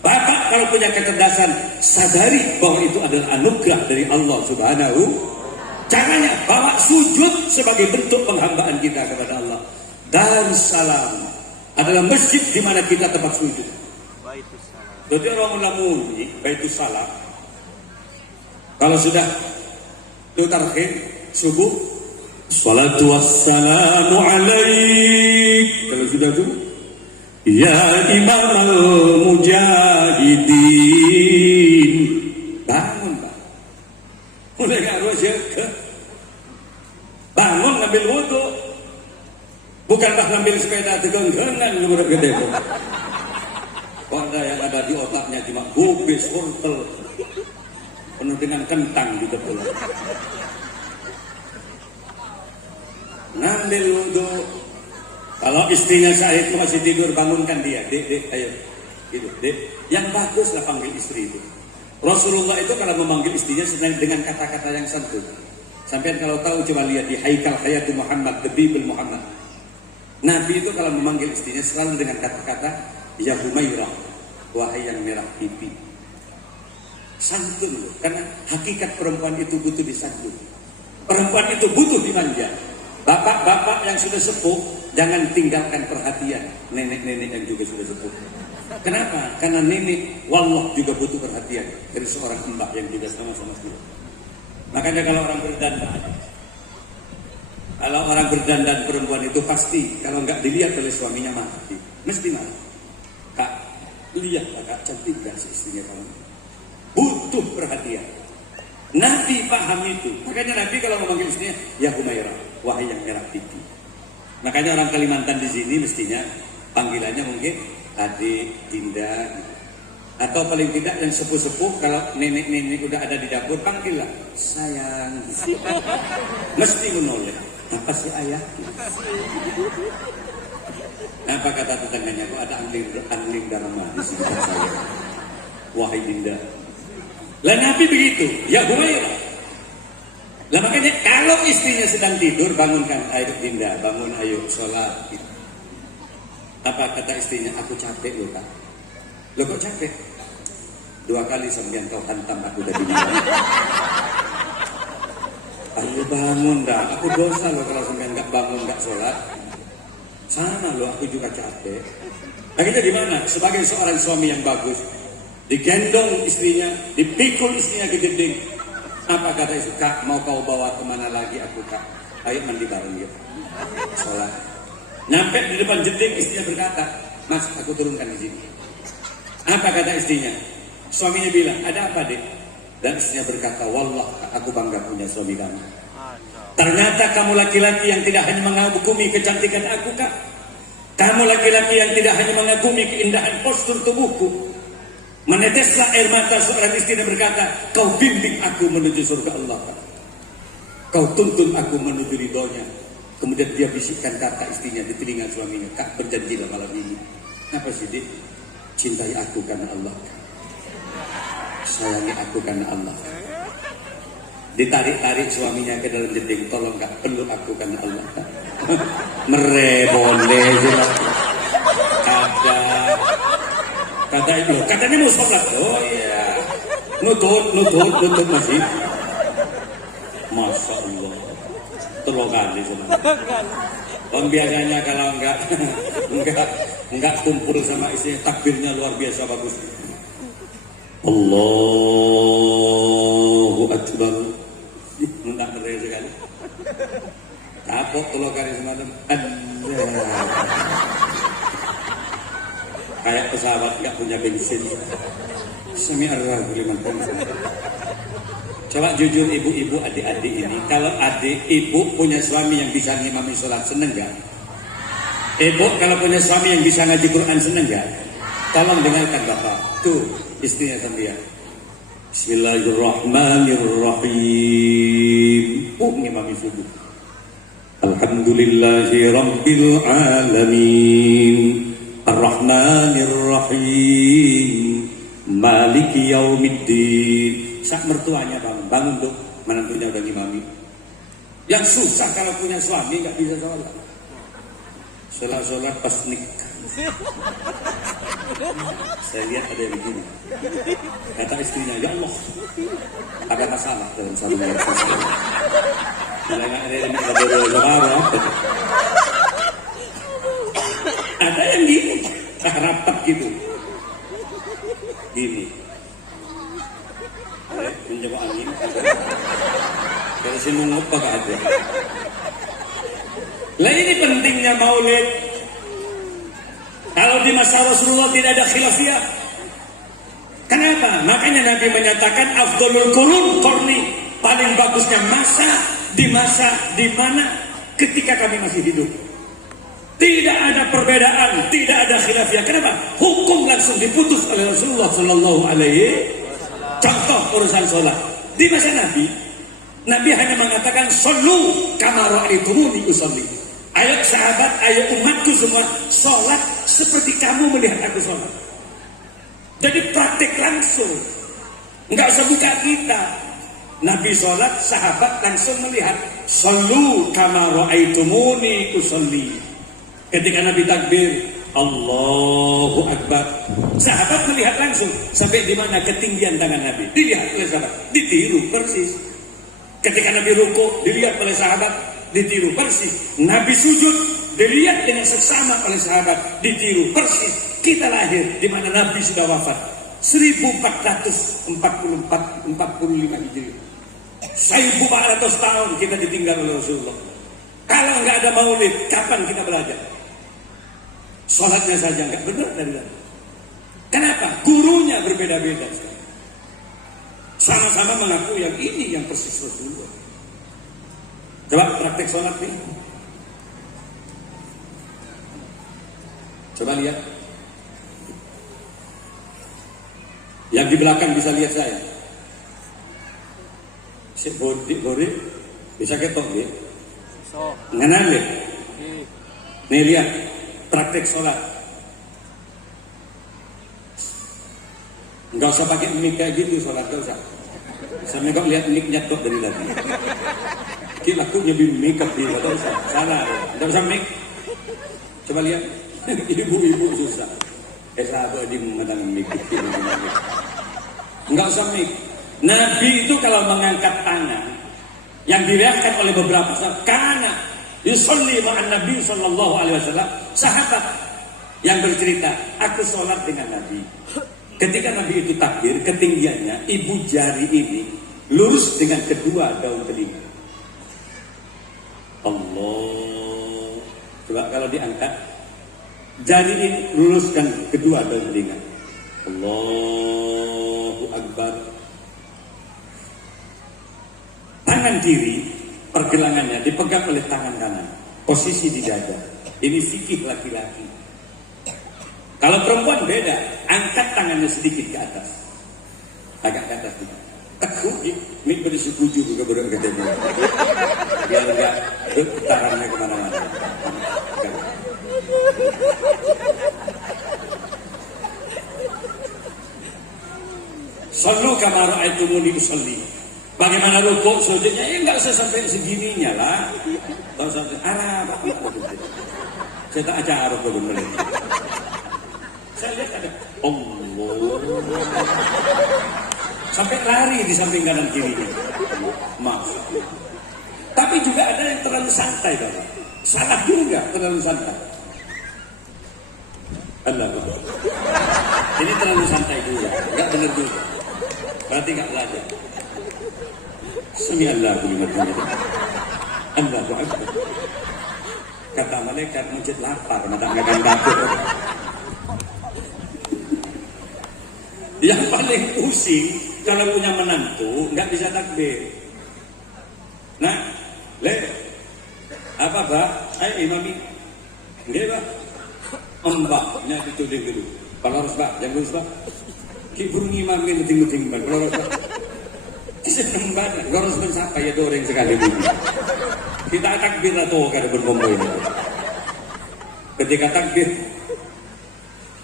bapak kalau punya kecerdasan, sadari bahwa itu adalah anugerah dari Allah Subhanahu. Caranya bawa sujud sebagai bentuk penghambaan kita kepada Allah. Darussalam adalah masjid di mana kita tempat sujud. Jadi orang melamun Baitussalam. Kalau sudah tarhim subuh, salatu wassalamu alaik. Kalau sudah itu, ya Imam al-Mujahidin. Bangun Pak. Mulai harus jaga. Bangun ngambil wudu. Bukanlah ngambil sepeda tegenggengan nomor gede. Pada yang ada di otaknya cuma gubis, wortel, penuh dengan kentang gitu pula. Ngambil wudu. Kalau istrinya Syahid itu masih tidur, bangunkan dia. Dek, ayo. Gitu, dek. Yang baguslah panggil istri itu. Rasulullah itu kalau memanggil istrinya sedang dengan kata-kata yang santun. Sampai kalau tahu coba lihat di Haikal Hayatul Muhammad, The Bible Muhammad. Nabi itu kalau memanggil istrinya selalu dengan kata-kata ya Humairah, wahai yang merah pipi. Santun loh, karena hakikat perempuan itu butuh disantun. Perempuan itu butuh dimanja. Bapak-bapak yang sudah sepuh, jangan tinggalkan perhatian nenek-nenek yang juga sudah sepuh. Kenapa? Karena nenek wallah juga butuh perhatian dari seorang mbak yang juga sama-sama sepuh. Makanya kalau orang berdandan perempuan itu pasti kalau nggak dilihat oleh suaminya mati, mesti marah. Kak, lihatlah Kak, cantik gak si istrinya kamu? Butuh perhatian. Nabi paham itu. Makanya Nabi kalau memanggil istrinya, ya Humairah, wahai yang merah pipi. Makanya orang Kalimantan di sini mestinya panggilannya mungkin adik, Dinda, atau paling tidak yang sepuh-sepuh kalau nenek-nenek udah ada di dapur panggillah sayang. Mesti menoleh. Apa sih ayah? Apa kata tetangganya? Kok ada angling dharma di sekitar saya? Wahai Dinda. Lah Nabi begitu, ya Humairah. Lah makanya kalau istrinya sedang tidur, bangunkan, ayo Dinda, bangun, ayo sholat. Apa kata istrinya? Aku capek loh Kak. Loh kok capek? 2 kali sampean kau hantam aku dari malam. Ayo bangun dah, aku dosa loh kalau sampean nggak bangun, nggak sholat. Sana loh, aku juga capek. Akhirnya gimana? Sebagai seorang suami yang bagus, digendong istrinya, dipikul istrinya ke jeding. Apa kata istri? Kak, mau kau bawa kemana lagi aku Kak? Ayo mandi bareng yuk. Sholat. Nyampe di depan jeding, istrinya berkata, Mas, aku turunkan di sini. Apa kata istrinya? Suaminya bilang, ada apa dek? Dan istrinya berkata, wallah aku bangga punya suami kamu. Ternyata kamu laki-laki yang tidak hanya mengagumi kecantikan aku, Kak. Kamu laki-laki yang tidak hanya mengagumi keindahan postur tubuhku. Meneteslah air mata seorang istri dan berkata, kau bimbing aku menuju surga Allah, Kak. Kau tuntun aku menuju ridhonya. Kemudian dia bisikkan kata istrinya di telinga suaminya, Kak, berjanjilah malam ini. Apa sih, Dik? Cintai aku karena Allah, Kak. Sayangi aku karena Allah. Ditarik-tarik suaminya ke dalam jeding, tolong Kak, peluk aku karena Allah, Kak. Merebole kata itu, katanya mau sholat. Oh iya, nutut masih. Masya Allah, tolong kali sebenarnya. Biasanya kalau enggak kumpul sama istri, takbirnya luar biasa bagus. Allahu Akbar. Enggak keren sekali. Kapok tolong kali semalam. Kayak pesawat enggak punya bensin. Sami'allahu liman hamidah. Coba jujur ibu-ibu, adik-adik ini, kalau adik ibu punya suami yang bisa ngimami sholat, seneng gak? Ibu kalau punya suami yang bisa ngaji Quran, seneng gak? Tolong dengarkan Bapak. Tuh istrinya sambil. Bismillahirrahmanirrahim. Ngimami subuh. Alhamdulillahi rabbil alamin. Ar-Rahmanir-Rahim. Maliki yaumiddin. Sak mertuanya bangun tuh, menantunya udah ngimami. Yang susah kalau punya suami nggak bisa sholat. Sholat pas nikah. Saya lihat ada yang begini. Kata istrinya, ya Allah, ada masalah dalam satu yang susah. Bila nggak ada yang ada yang gini, rapat gitu, gini. Mencoba angin. Dari sini ngapa gak ada. Lah ini pentingnya maulid. Kalau di masa Rasulullah tidak ada khilafiyah. Kenapa? Makanya Nabi menyatakan afdhalul qurun qarni, paling bagusnya masa di mana ketika kami masih hidup. Tidak ada perbedaan, tidak ada khilafiyah. Kenapa? Hukum langsung diputus oleh Rasulullah sallallahu alaihi. Contoh urusan sholat. Di masa Nabi hanya mengatakan sallu kama ra'aitumuni usolli. Ayo sahabat, ayo umatku semua, sholat seperti kamu melihat aku sholat. Jadi praktek langsung, nggak usah buka kita. Nabi sholat, sahabat langsung melihat. Sallu kama ra'aitumuni usolli. Ketika Nabi takbir, Allahu Akbar, sahabat melihat langsung sampai di mana ketinggian tangan Nabi. Dilihat oleh sahabat, ditiru persis. Ketika Nabi rukuk, dilihat oleh sahabat, ditiru persis. Nabi sujud, dilihat dengan seksama oleh sahabat, ditiru persis. Kita lahir di mana Nabi sudah wafat 1445 Hijriah. 1400 tahun kita ditinggal oleh Rasulullah. Kalau nggak ada maulid, kapan kita belajar? Sholatnya saja nggak benar dari dalam. Kenapa? Gurunya berbeda-beda. Sama-sama mengaku yang ini yang persis Rasulullah. Coba praktek sholat nih. Coba lihat. Yang di belakang bisa lihat saya. Si bodi bisa ketok dia. Ngenal deh. Nih lihat. Praktek sholat. Enggak usah pakai mic kayak gitu sholat, enggak usah. Sampai kau lihat mic nyetok dari tadi. Kita aku nyebut mic dia, enggak usah. Salah, enggak usah mic. Coba lihat, ibu-ibu susah. Sahabat di menang mic. Enggak usah mic. Nabi itu kalau mengangkat tangan, yang diriakan oleh beberapa sahabat, karena yusolli ma'an Nabi sallallahu alaihi wasallam, sahabat yang bercerita, aku sholat dengan Nabi. Ketika Nabi itu takbir, ketinggiannya ibu jari ini lurus dengan kedua daun telinga. Allah. Coba kalau diangkat, Jari ini luluskan kedua dalam telinga. Allahu Akbar. Tangan kiri pergelangannya dipegang oleh tangan kanan, posisi di dada. Ini fikih laki-laki. Kalau perempuan beda, angkat tangannya sedikit ke atas, agak ke atas juga. Tekuk, ini bersekuju juga berkata-kata. Biar enggak getarannya kemana-mana. Sallu kama ra'aitumuni usolli. Bagaimana rukuk sujudnya? Ya enggak usah sampai segininya lah. Tahu sampai Arab apa? Saya tak aja Arab belum mulai. Saya lihat ada Allah. Sampai lari di samping kanan kirinya. Maaf. Tapi juga ada yang terlalu santai, Bapak. Salah juga terlalu santai. Allah. Ini terlalu santai juga, enggak benar juga. Berarti enggak belajar. Sami Allahu liman hamidah. Allahu Akbar. Kata malaikat mujud lapar, mata makan dapur. Yang paling pusing kalau punya menantu nggak bisa takbir. Nah, apa Pak? Ayo imami. Nggih, Pak. Mbaknya dituding dulu. Kalau harus Pak, jangan lurus Pak. Ki burung imamin ting-ting Pak. Kalau harus Pak. Seneng banget. Kalau harus mensapa ya doreng sekali dulu. Kita takbir atau kada berkumpul ini. Ketika takbir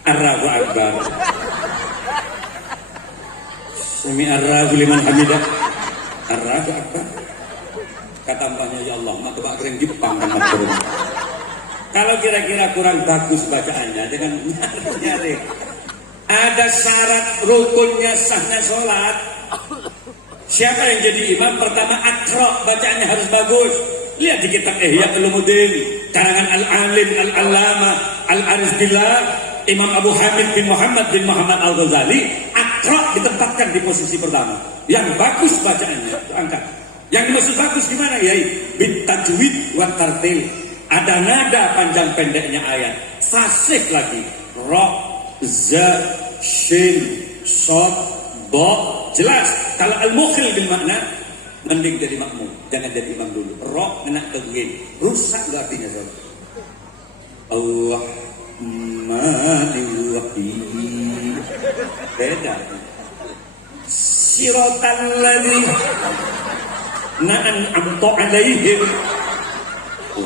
Allahu Akbar. Sami Allahu liman hamidah. Allahu Akbar. Kata mbahnya, ya Allah, mak tebak kering Jepang kan turun. Kalau kira-kira kurang bagus bacaannya dengan nyari. Ada syarat rukunnya sahnya sholat. Siapa yang jadi imam? Pertama akro, bacaannya harus bagus. Lihat di kitab Ihya Ulumuddin karangan Al-Alim Al-Allama Al-Arif Billah Imam Abu Hamid bin Muhammad Al-Ghazali. Akro ditempatkan di posisi pertama. Yang bagus bacaannya itu angkat. Yang dimaksud bagus gimana? Yaitu bitajwid wa tartil. Ada nada panjang pendeknya ayat. Fasih lagi. Ra, za, shin, shad, ba. Jelas. Kalau al-mukhil bil makna, mending jadi makmum. Jangan jadi imam dulu. Ra kena tegwin. Rusak gak artinya sob? Ar-Rahmanir-Rahim. Beda. Siratal ladzi an'amta 'alaihim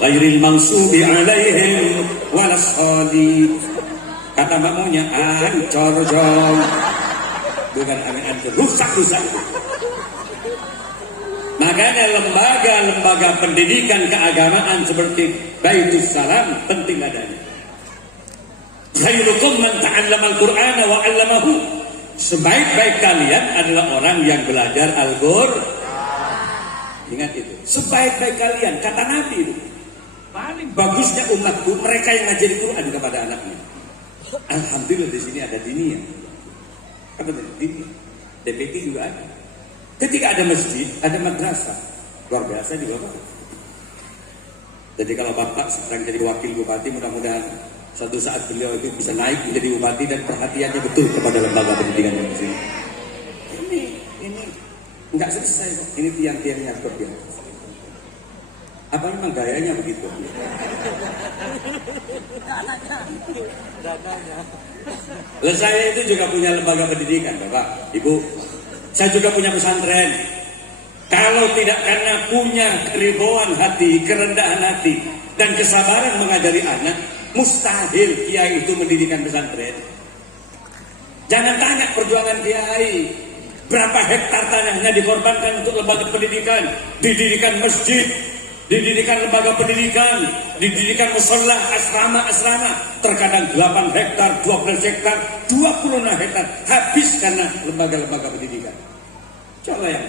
ghairil maghsubi 'alaihim walashalin. Kata makmunya ancor jong. Bukan ancor, rusak-rusak. Makanya lembaga-lembaga pendidikan keagamaan seperti Baitus Salam penting adanya. Khairukum man ta'allama al-Qur'ana wa 'allamahu. Sebaik-baik kalian adalah orang yang belajar Al-Qur'an. Ingat itu. Sebaik-baik kalian, kata Nabi itu. Paling bagusnya umatku mereka yang ngajari Quran kepada anaknya. Alhamdulillah di sini ada diniyah. Apa tadi? Diniyah. DPT juga ada. Ketika ada masjid, ada madrasah. Luar biasa juga Pak. Jadi kalau Bapak sedang jadi wakil bupati, mudah-mudahan suatu saat beliau itu bisa naik menjadi bupati dan perhatiannya betul kepada lembaga pendidikan yang di sini. Ini enggak selesai kok. Ini tiang-tiangnya berbiasa. Apa memang gayanya begitu? Lalu saya itu juga punya lembaga pendidikan, Bapak, Ibu. Saya juga punya pesantren. Kalau tidak karena punya keribuan hati, kerendahan hati, dan kesabaran mengajari anak, mustahil kiai itu mendirikan pesantren. Jangan tanya perjuangan kiai. Berapa hektar tanahnya dikorbankan untuk lembaga pendidikan, didirikan masjid, didirikan lembaga pendidikan, didirikan mushola, asrama, terkadang 8 hektar, 12 hektar, 26 hektar habis karena lembaga-lembaga pendidikan. Coba yang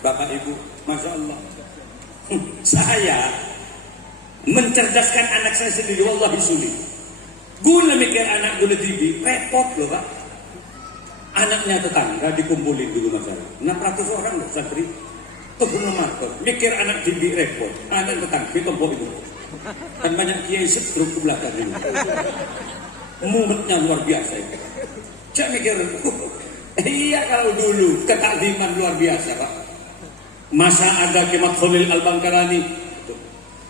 Bapak Ibu, Masya Allah. Saya mencerdaskan anak saya sendiri, wallahi sulit. Guna mikir anak guna TV, repot loh Pak. Anaknya tetangga dikumpulin dulu masalah 600 orang loh santri. Tuh makar, mikir anak TV repot. Anak tetangga, itu Dan banyak kiai setruk ke belakang ini. Mumetnya luar biasa itu. Saya mikir, iya kalau dulu ketakziman luar biasa Pak. Masa ada Kiai Khalil Al-Bangkarani,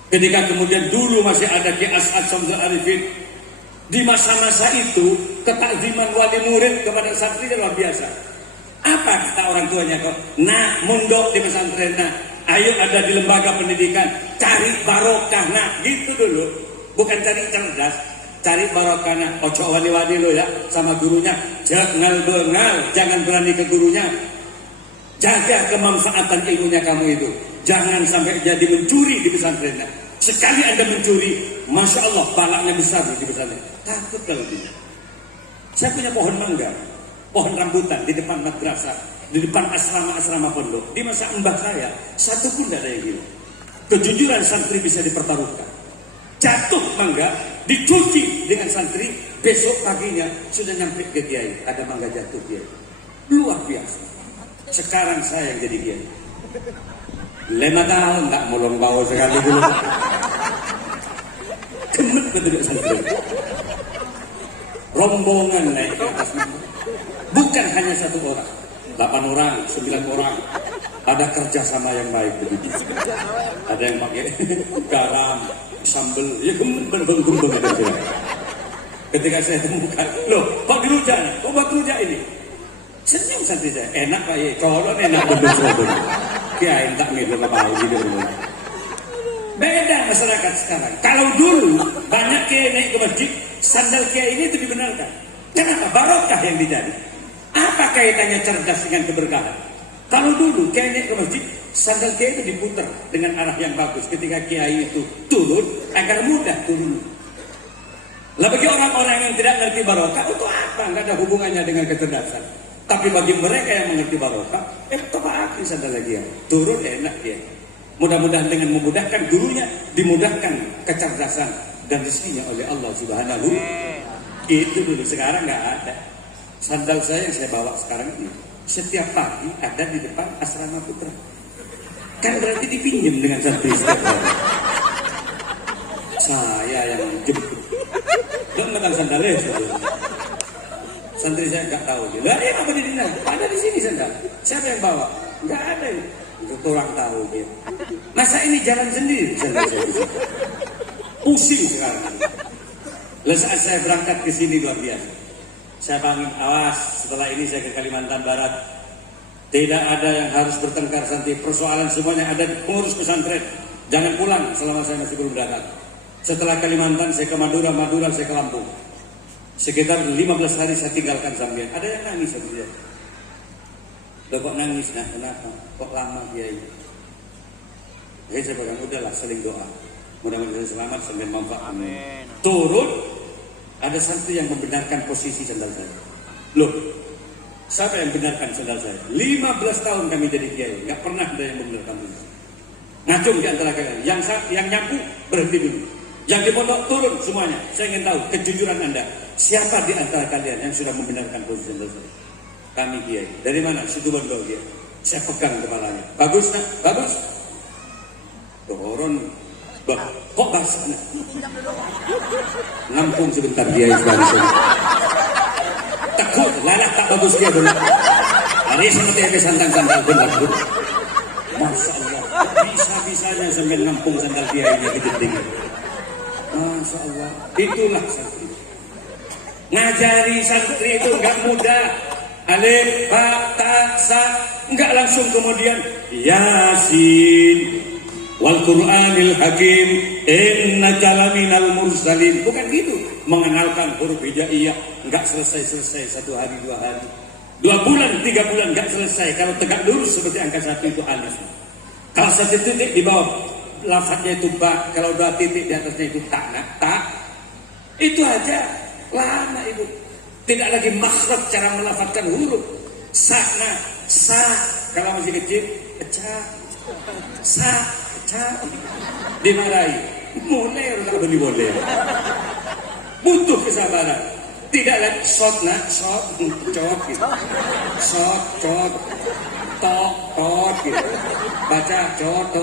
ketika kemudian dulu masih ada Kiai As'ad Syamsul Arifin, di masa-masa itu ketakziman wali murid kepada santri luar biasa. Apa kata orang tuanya kok? Nah, mondok di pesantren, nah, ayo ada di lembaga pendidikan, cari barokah, nah, gitu dulu. Bukan cari cerdas, cari barokah, nah, ojo wali-wali lo ya, sama gurunya, jangan bengal, jangan berani ke gurunya, jaga kemanfaatan ilmunya kamu itu, jangan sampai jadi mencuri di pesantren. Nah, sekali Anda mencuri, Masya Allah, balaknya besar di pesantren. Takut kalau tidak. Saya punya pohon mangga, pohon rambutan di depan madrasah, di depan asrama-asrama pondok. Di masa mbah saya, satu pun tidak ada yang gila. Kejujuran santri bisa dipertaruhkan. Jatuh mangga, dicuci dengan santri, besok paginya sudah nyampe ke kiai. Ada mangga jatuh kiai. Luar biasa. Sekarang saya yang jadi kiai. 5 tahun tak mulung bau sekali dulu. Gemet betul santri. Rombongan naik ke atas mangga. Bukan hanya 1 orang, 8 orang, 9 orang. Ada kerjasama yang baik begitu. Ada yang pakai garam, sambal, ya gembeng-gembeng ada juga. Ketika saya temukan, loh, Pak Geruja, kok Pak Geruja ini? Senyum santri saya, enak Pak Ye, colon enak betul-betul. Kiai tak ngilu apa gitu. Beda masyarakat sekarang. Kalau dulu banyak kiai naik ke masjid, sandal kiai ini itu dibenarkan. Kenapa? Barokah yang dijadi. Apa kaitannya cerdas dengan keberkahan? Kalau dulu kiai naik ke masjid, sandal kiai itu diputar dengan arah yang bagus. Ketika kiai itu turun, agar mudah turun. Lah bagi orang-orang yang tidak ngerti barokah, itu apa? Nggak ada hubungannya dengan kecerdasan. Tapi bagi mereka yang mengerti barokah, kepakai sandal lagi ya. Turun enak dia. Mudah-mudahan dengan memudahkan gurunya, dimudahkan kecerdasan dan rezekinya oleh Allah Subhanahu. Itu dulu, sekarang nggak ada. Sandal saya yang saya bawa sekarang ini setiap pagi ada di depan asrama putra. Kan berarti dipinjam dengan santri setiap hari. Saya yang jemput. Lo nggak sandalnya santri saya nggak tahu. Lah ini apa di sini? Ada di sini sandal. Siapa yang bawa? Nggak ada. Itu kurang tahu dia. Masa ini jalan sendiri sandal saya. Pusing sekarang. Lalu saat saya berangkat ke sini luar biasa. Saya panggil, awas, setelah ini saya ke Kalimantan Barat. Tidak ada yang harus bertengkar santri. Persoalan semuanya ada di pengurus pesantren. Jangan pulang selama saya masih belum datang. Setelah Kalimantan saya ke Madura, Madura saya ke Lampung. Sekitar 15 hari saya tinggalkan Zambia. Ada yang nangis sebenarnya. Loh kok nangis? Nah kenapa? Kok lama Kiai? Jadi saya bilang, udahlah saling doa. Mudah-mudahan selamat sampai manfaat. Amin. Turun, ada santri yang membenarkan posisi sandal saya. Loh, siapa yang benarkan sandal saya? 15 tahun kami jadi kiai, nggak pernah ada yang membenarkan itu. Ngacung di antara kalian. Yang nyapu berhenti dulu. Yang di pondok turun semuanya. Saya ingin tahu kejujuran Anda. Siapa di antara kalian yang sudah membenarkan posisi sandal saya? Kami kiai. Dari mana? Situbondo kiai. Saya pegang kepalanya. Bagus nak? Bagus. Turun. Kok basah? Ngampung sebentar dia dari sini. Takut, lalat tak bagus dia dulu. Hari seperti yang sandang-sandal benar. Masya Allah, bisa-bisanya sambil ngampung sandal dia ini kejeding. Masya Allah, itulah santri. Ngajari santri itu enggak mudah. Alif, ba, ta, sa, enggak langsung kemudian Yasin. Wal Qur'anil Hakim innaka laminal mursalin. Bukan gitu. Mengenalkan huruf hijaiyah enggak selesai 1 hari 2 hari. 2 bulan 3 bulan enggak selesai. Kalau tegak lurus seperti angka 1 itu alif. Kalau 1 titik di bawah lafadznya itu ba, kalau 2 titik di atasnya itu tak. Itu aja lama itu. Tidak lagi makhraj cara melafadzkan huruf. Sa, kalau masih kecil pecah. Sa dimarahi, mulai orang tak boleh. Butuh kesabaran. Tidak lagi shot, cok gitu. Shot, cok, tok gitu. Baca, cot.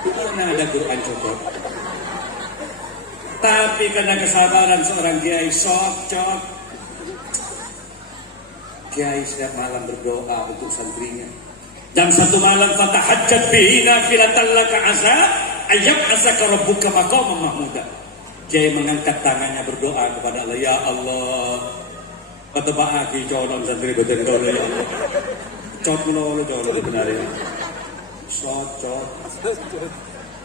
Mana ada Quran cocok? Tapi karena kesabaran seorang kiai cocok. Kiai setiap malam berdoa untuk santrinya. Jam 1 malam fatahajjat bihi nafilatan laka asa ayyab asaka rabbuka maqaman mahmuda. Kiai mengangkat tangannya berdoa kepada Allah, ya Allah. Kata Pak Aki colong santri boten kula ya Allah. Cot kula colong benar ya. Cocok.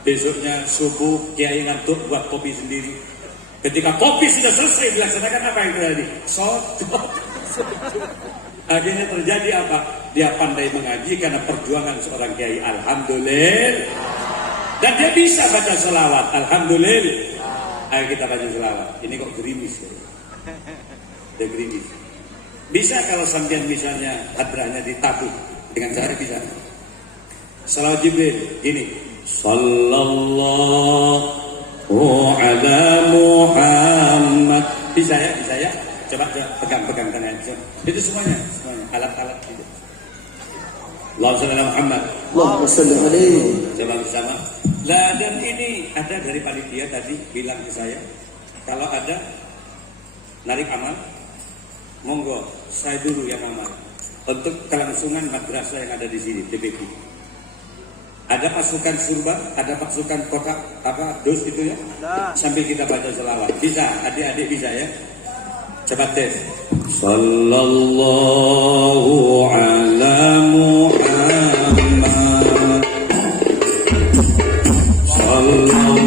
Besoknya subuh Kiai ngantuk buat kopi sendiri. Ketika kopi sudah selesai dilaksanakan apa yang terjadi? Cocok. Akhirnya terjadi apa? Dia pandai mengaji karena perjuangan seorang kiai. Alhamdulillah. Dan dia bisa baca selawat. Alhamdulillah. Ayo kita baca selawat. Ini kok gerimis ya? Dia gerimis. Bisa kalau sampean misalnya hadrahnya ditabuh dengan cara bisa. Salawat Jibril gini. Sallallahu ala Muhammad. Bisa ya? Bisa ya? Coba pegang-pegang tangan. Itu semuanya alat-alat itu. Allahumma shalli ala Muhammad. Allahumma shalli alaihi. Coba bersama. Lah dan ini ada dari panitia tadi bilang ke saya, kalau ada narik amal, monggo saya dulu yang amal untuk kelangsungan madrasah yang ada di sini, TPP. Ada pasukan surba, ada pasukan kotak apa dus itu ya, sambil kita baca selawat. Bisa, adik-adik bisa ya. Coba tes. Sallallahu ala Muhammad. Sallallahu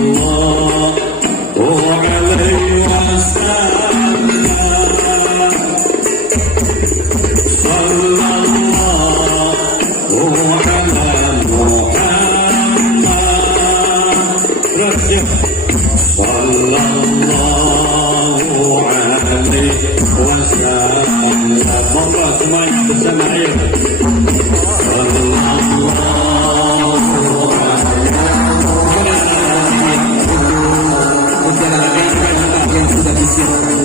alaihi wasallam. Sallallahu ala Muhammad. Sallallahu alaihi wasallam. Monggo semuanya bersama ayo. Yang sudah disiapkan.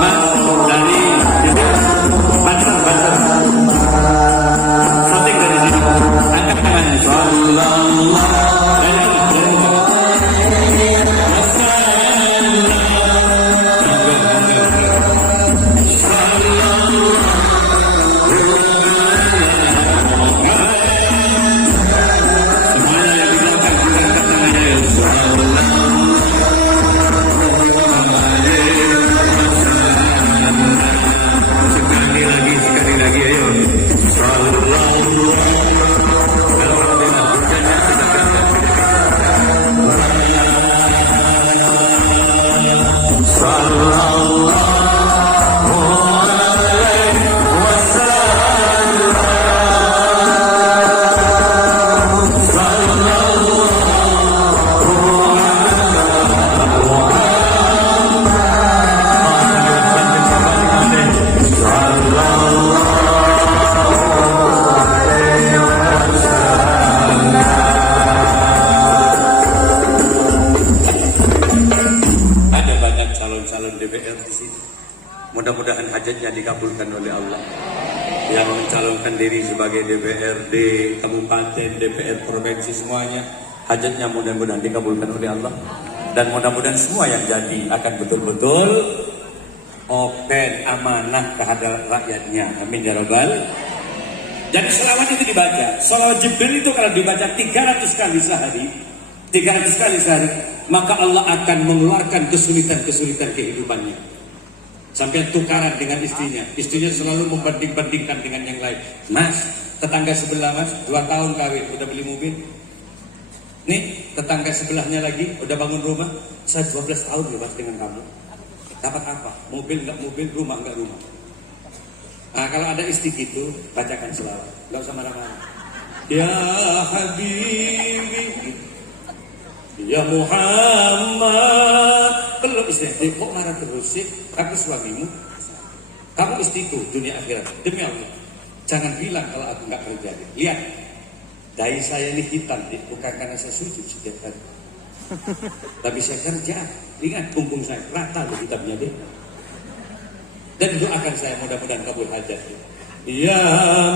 Mas dari Banser. Shooting dari sini. Angkat tangannya. Sekali lagi ayo. Ada banyak calon-calon DPR di sini. Mudah-mudahan hajatnya dikabulkan oleh Allah. Yang mencalonkan diri sebagai DPRD kabupaten, DPR provinsi semuanya, hajatnya mudah-mudahan dikabulkan oleh Allah. Dan mudah-mudahan semua yang jadi akan betul-betul open, amanah terhadap rakyatnya. Amin ya rabbal. Jadi selawat itu dibaca. Selawat Jibril itu kalau dibaca 300 kali sehari, 300 kali sehari, maka Allah akan mengeluarkan kesulitan-kesulitan kehidupannya. Sampai tukaran dengan istrinya. Istrinya selalu membanding-bandingkan dengan yang lain. Mas, tetangga sebelah mas, 2 tahun kawin, udah beli mobil. Nih, tetangga sebelahnya lagi, udah bangun rumah. Saya 12 tahun ya mas dengan kamu. Dapat apa? Mobil enggak mobil, rumah enggak rumah. Nah, kalau ada istri gitu, bacakan selawat. Enggak usah marah-marah. Ya Habibi, ya Muhammad. Belum istri, kok marah terus sih? Aku suamimu, kamu istriku dunia akhirat. Demi Allah, jangan bilang kalau aku nggak kerja. Lihat, dahi saya ini hitam, bukan karena saya sujud setiap hari, tapi saya kerja. Ingat punggung saya rata loh hitamnya deh. Dan doakan saya mudah-mudahan kabul hajat. Ya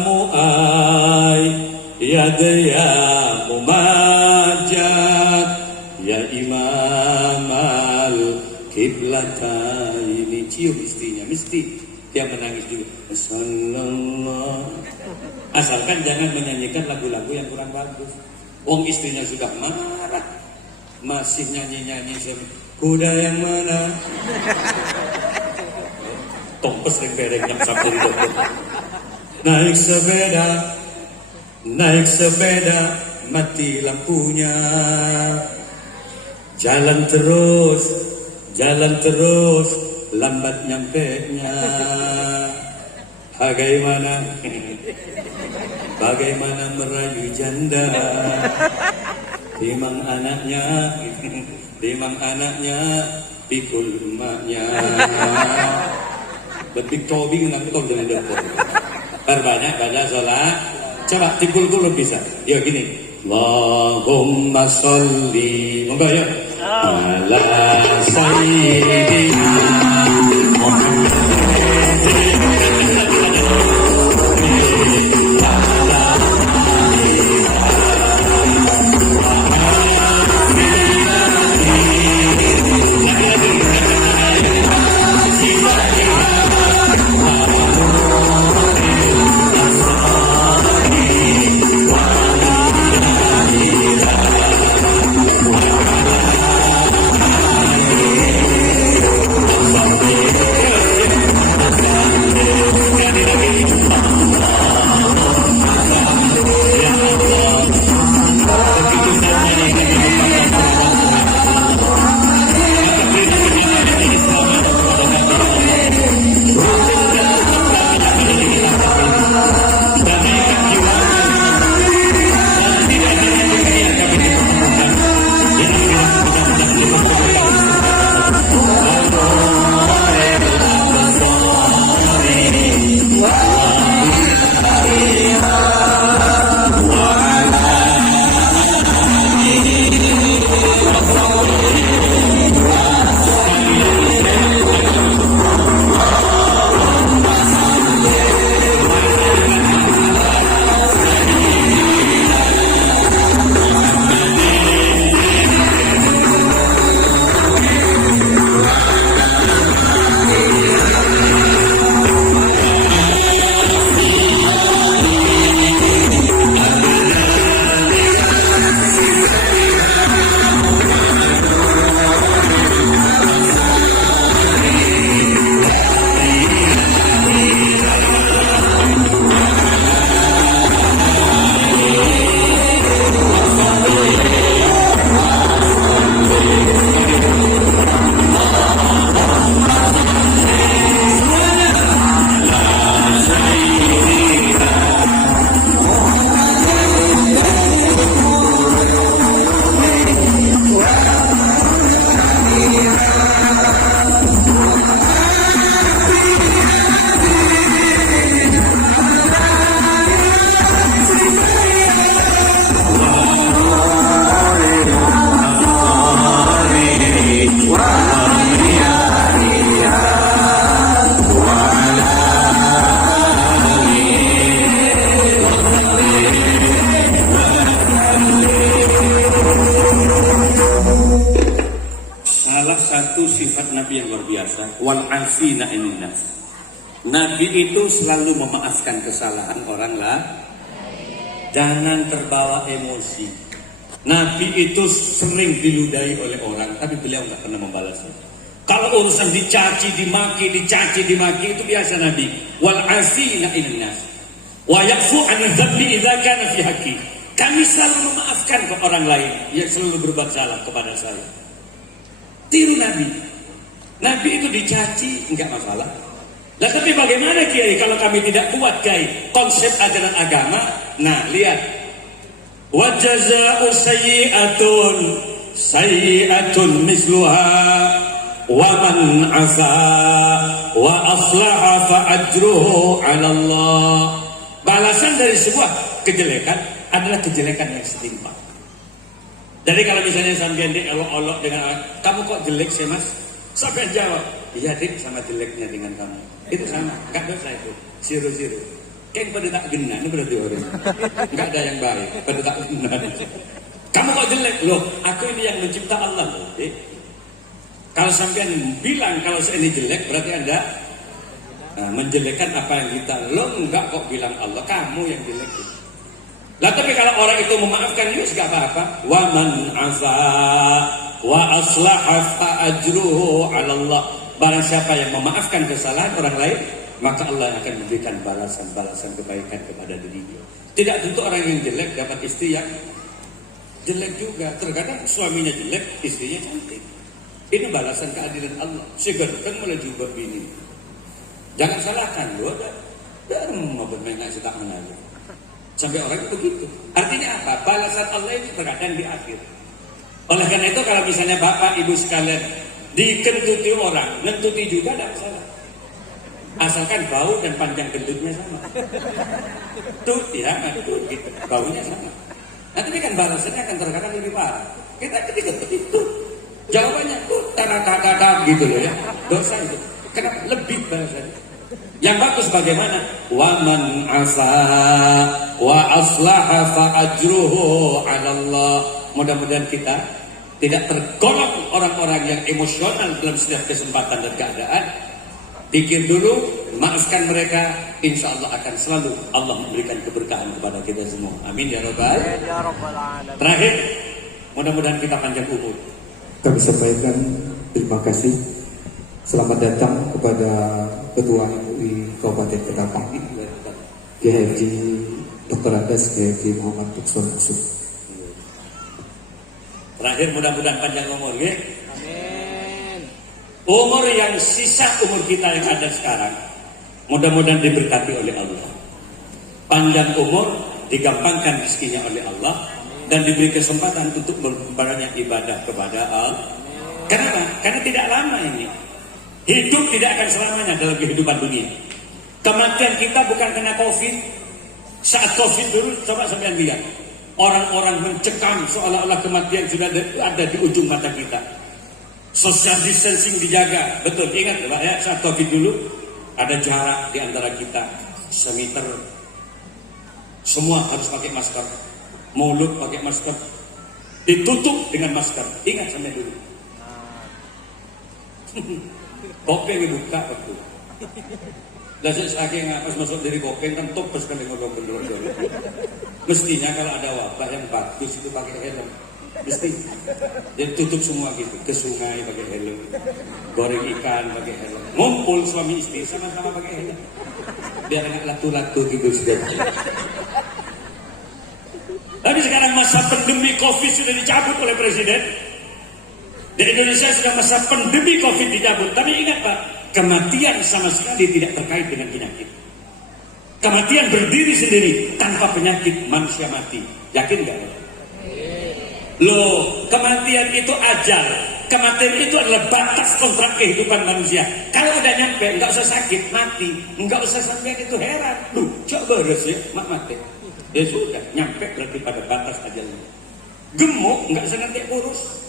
Mu'ay, ya Daya Mumajat, ya Imam al-Qiblataini. Cium istrinya, mesti dia menangis juga. Sallallahu. Asalkan jangan menyanyikan lagu-lagu yang kurang bagus. Wong istrinya sudah marah, masih nyanyi-nyanyi kuda yang mana? Tompes reng-reng jam 10 dokter. Naik sepeda, mati lampunya. Jalan terus, lambat nyampenya. Bagaimana merayu janda? Timang anaknya, pikul emaknya. Lebih tobing nangkong dengan dokter. Perbanyak baca sholat. Coba tipul-tipul bisa. Ya gini. Allahumma sholli. Monggo ya. Ala sayyidina Salah satu sifat Nabi yang luar biasa, wal afina anin nas. Nabi itu selalu memaafkan kesalahan orang lah. Jangan terbawa emosi. Nabi itu sering diludahi oleh orang, tapi beliau nggak pernah membalasnya. Kalau urusan dicaci, dimaki itu biasa Nabi. Wal afina anin nas. Wa yafu 'anil dzambi idza kana fi haqqi. Kami selalu memaafkan ke orang lain yang selalu berbuat salah kepada saya. Tiru Nabi. Nabi itu dicaci enggak masalah. Lah tapi bagaimana Kiai kalau kami tidak kuat Kiai konsep ajaran agama? Nah, lihat. Wa jazaa'u sayyi'atun misluha wa man 'afa wa aslaha fa ajruhu 'ala Allah. Balasan dari sebuah kejelekan adalah kejelekan yang setimpal. Jadi kalau misalnya sampean diolok-olok dengan kamu kok jelek sih mas? Sampean jawab, iya dik sama jeleknya dengan kamu. Itu sama, nggak dosa itu. Zero. Kan pada tak gena, ini berarti orang. Nggak ada yang baik, pada tak gena. Kamu kok jelek? Loh, aku ini yang mencipta Allah loh. Kalau sampean bilang kalau saya ini jelek, berarti Anda menjelekkan apa yang kita. Lo enggak kok bilang Allah, kamu yang jelek. Lah tapi kalau orang itu memaafkan itu enggak apa-apa. Wa man 'afa wa aslaha fa ajruhu 'ala Allah. Barang siapa yang memaafkan kesalahan orang lain, maka Allah akan memberikan balasan-balasan kebaikan kepada dirinya. Tidak tentu orang yang jelek dapat istri yang jelek juga. Terkadang suaminya jelek, istrinya cantik. Ini balasan keadilan Allah. Segerkan mulai jubah bini. Jangan salahkan lo. Dan mau bermain ngasih tak menang. Sampai orang itu begitu. Artinya apa? Balasan Allah itu terkadang di akhir. Oleh karena itu kalau misalnya bapak ibu sekalian dikentuti orang, nentuti juga tidak masalah. Asalkan bau dan panjang kentutnya sama. Tuh ya, tuh gitu. Baunya sama. Nanti kan balasannya akan terkadang lebih parah. Kita dikentut itu. Jawabannya tuh tara gitu loh ya. Dosa itu. Kenapa lebih balasannya? Yang bagus bagaimana? Wa man 'afa wa aslaha fa ajruhu 'ala Allah. Mudah-mudahan kita tidak tergolong orang-orang yang emosional dalam setiap kesempatan dan keadaan. Pikir dulu, maafkan mereka, insya Allah akan selalu Allah memberikan keberkahan kepada kita semua. Amin ya Rabbal Alamin. Terakhir, mudah-mudahan kita panjang umur. Kami sampaikan terima kasih. Selamat datang kepada Ketua MUI Kabupaten Ketapang, Kiai Haji Dr. Andes Kiai Haji Muhammad Tuksor Yusuf. Terakhir mudah-mudahan panjang umur, ya. Amin. Umur yang sisa umur kita yang ada sekarang, mudah-mudahan diberkati oleh Allah. Panjang umur, digampangkan rezekinya oleh Allah, dan diberi kesempatan untuk memperbanyak ibadah kepada Allah. Kenapa? Karena tidak lama ini. Hidup tidak akan selamanya dalam kehidupan dunia. Kematian kita bukan karena COVID. Saat COVID dulu, coba sampean lihat. Orang-orang mencekam seolah-olah kematian sudah ada di ujung mata kita. Social distancing dijaga. Betul, ingat Pak ya, saat COVID dulu ada jarak di antara kita 1 meter. Semua harus pakai masker. Mulut pakai masker. Ditutup dengan masker. Ingat sampai dulu. Kopeng dibuka waktu. Dasar saking pas masuk dari kopeng kan top pas kali ngobrol. Mestinya kalau ada wabah yang bagus itu pakai helm. Mesti. Jadi tutup semua gitu. Ke sungai pakai helm. Goreng ikan pakai helm. Ngumpul suami istri sama-sama pakai helm. Biar nggak latu-latu gitu sudah. Tapi sekarang masa pandemi COVID sudah dicabut oleh presiden. Di Indonesia sudah masa pandemi COVID dicabut, tapi ingat Pak, kematian sama sekali tidak terkait dengan penyakit. Kematian berdiri sendiri, tanpa penyakit manusia mati. Yakin nggak? Loh, kematian itu ajal. Kematian itu adalah batas kontrak kehidupan manusia. Kalau udah nyampe, nggak usah sakit, mati. Nggak usah sampai itu heran. Loh, coba harus ya, mati. Ya sudah, nyampe berarti pada batas ajalnya. Gemuk, nggak usah nanti urus.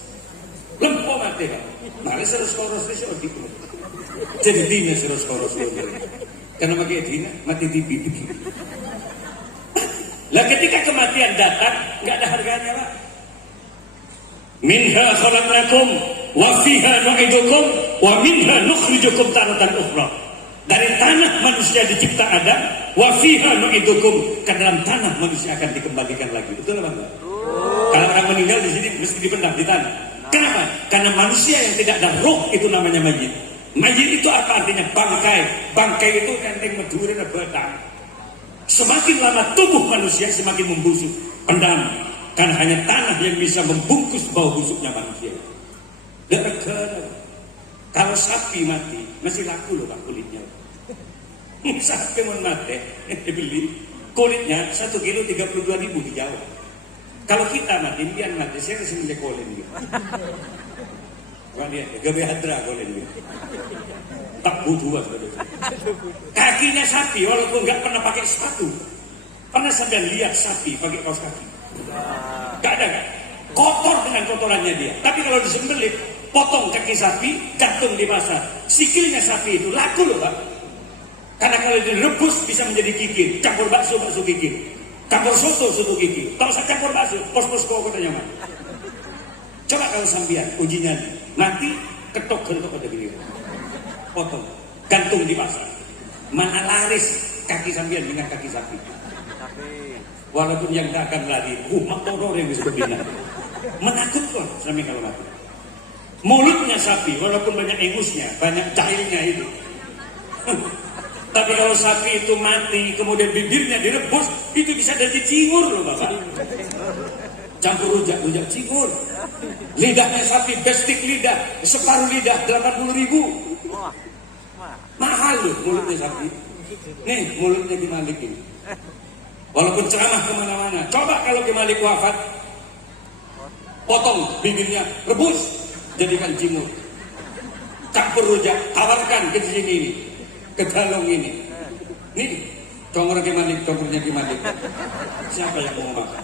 Lempo mati Pak. Mari serus koros itu gitu. Jadi dina serus koros itu. Karena pakai dina mati tibi. Lah ketika kematian datang nggak ada harganya Pak. Minha khalaqnakum wa fiha nu'idukum wa minha nukhrijukum taratan ukhra. Dari tanah manusia dicipta Adam, wa fiha nu'idukum, ke dalam tanah manusia akan dikembalikan lagi. Betul apa enggak? Kalau orang meninggal di sini mesti dipendam di tanah. Kenapa? Karena manusia yang tidak ada roh itu namanya mayit. Mayit itu apa artinya? Bangkai. Bangkai itu enteng medurin batang. Semakin lama tubuh manusia semakin membusuk. Pendam. Karena hanya tanah yang bisa membungkus bau busuknya manusia. Kalau sapi mati masih laku loh Pak kulitnya. Sapi mau mati dibeli kulitnya 1 kilo 32.000 di Jawa. Kalau kita mati, biar mati, saya kasih minyak kolen gitu. Bukan dia, gabe hadra kolen gitu. Tak butuh sebenarnya. Kakinya sapi, walaupun nggak pernah pakai sepatu. Pernah sampai lihat sapi pakai kaos kaki? Gak ada kan? Kotor dengan kotorannya dia. Tapi kalau disembelih, potong kaki sapi, gantung di pasar. Sikilnya sapi itu laku loh Pak. Karena kalau direbus bisa menjadi kikir, campur bakso kikir. Campur soto gigi. Kalau saya campur bakso, pos-pos kok nyaman. Coba kalau sambian, ujinya nanti ketok gentok ada gini. Potong, gantung di pasar. Mana laris kaki sambian dengan kaki sapi. Walaupun yang tak akan lari, motor yang bisa berbina. Menakutkan sampai kalau mati. Mulutnya sapi, walaupun banyak engusnya, banyak cairnya itu. Tapi kalau sapi itu mati, kemudian bibirnya direbus, itu bisa jadi cingur loh Bapak. Campur rujak cingur. Lidahnya sapi, bestik lidah, separuh lidah, 80.000. Mahal loh mulutnya sapi. Nih mulutnya Ki Malik ini. Walaupun ceramah kemana-mana. Coba kalau Ki Malik wafat, potong bibirnya, rebus, jadikan cingur. Campur rujak, tawarkan ke sini ini. Ke dalong ini. Nih, congor Ki Malik, congornya Ki Malik. Siapa yang mau makan?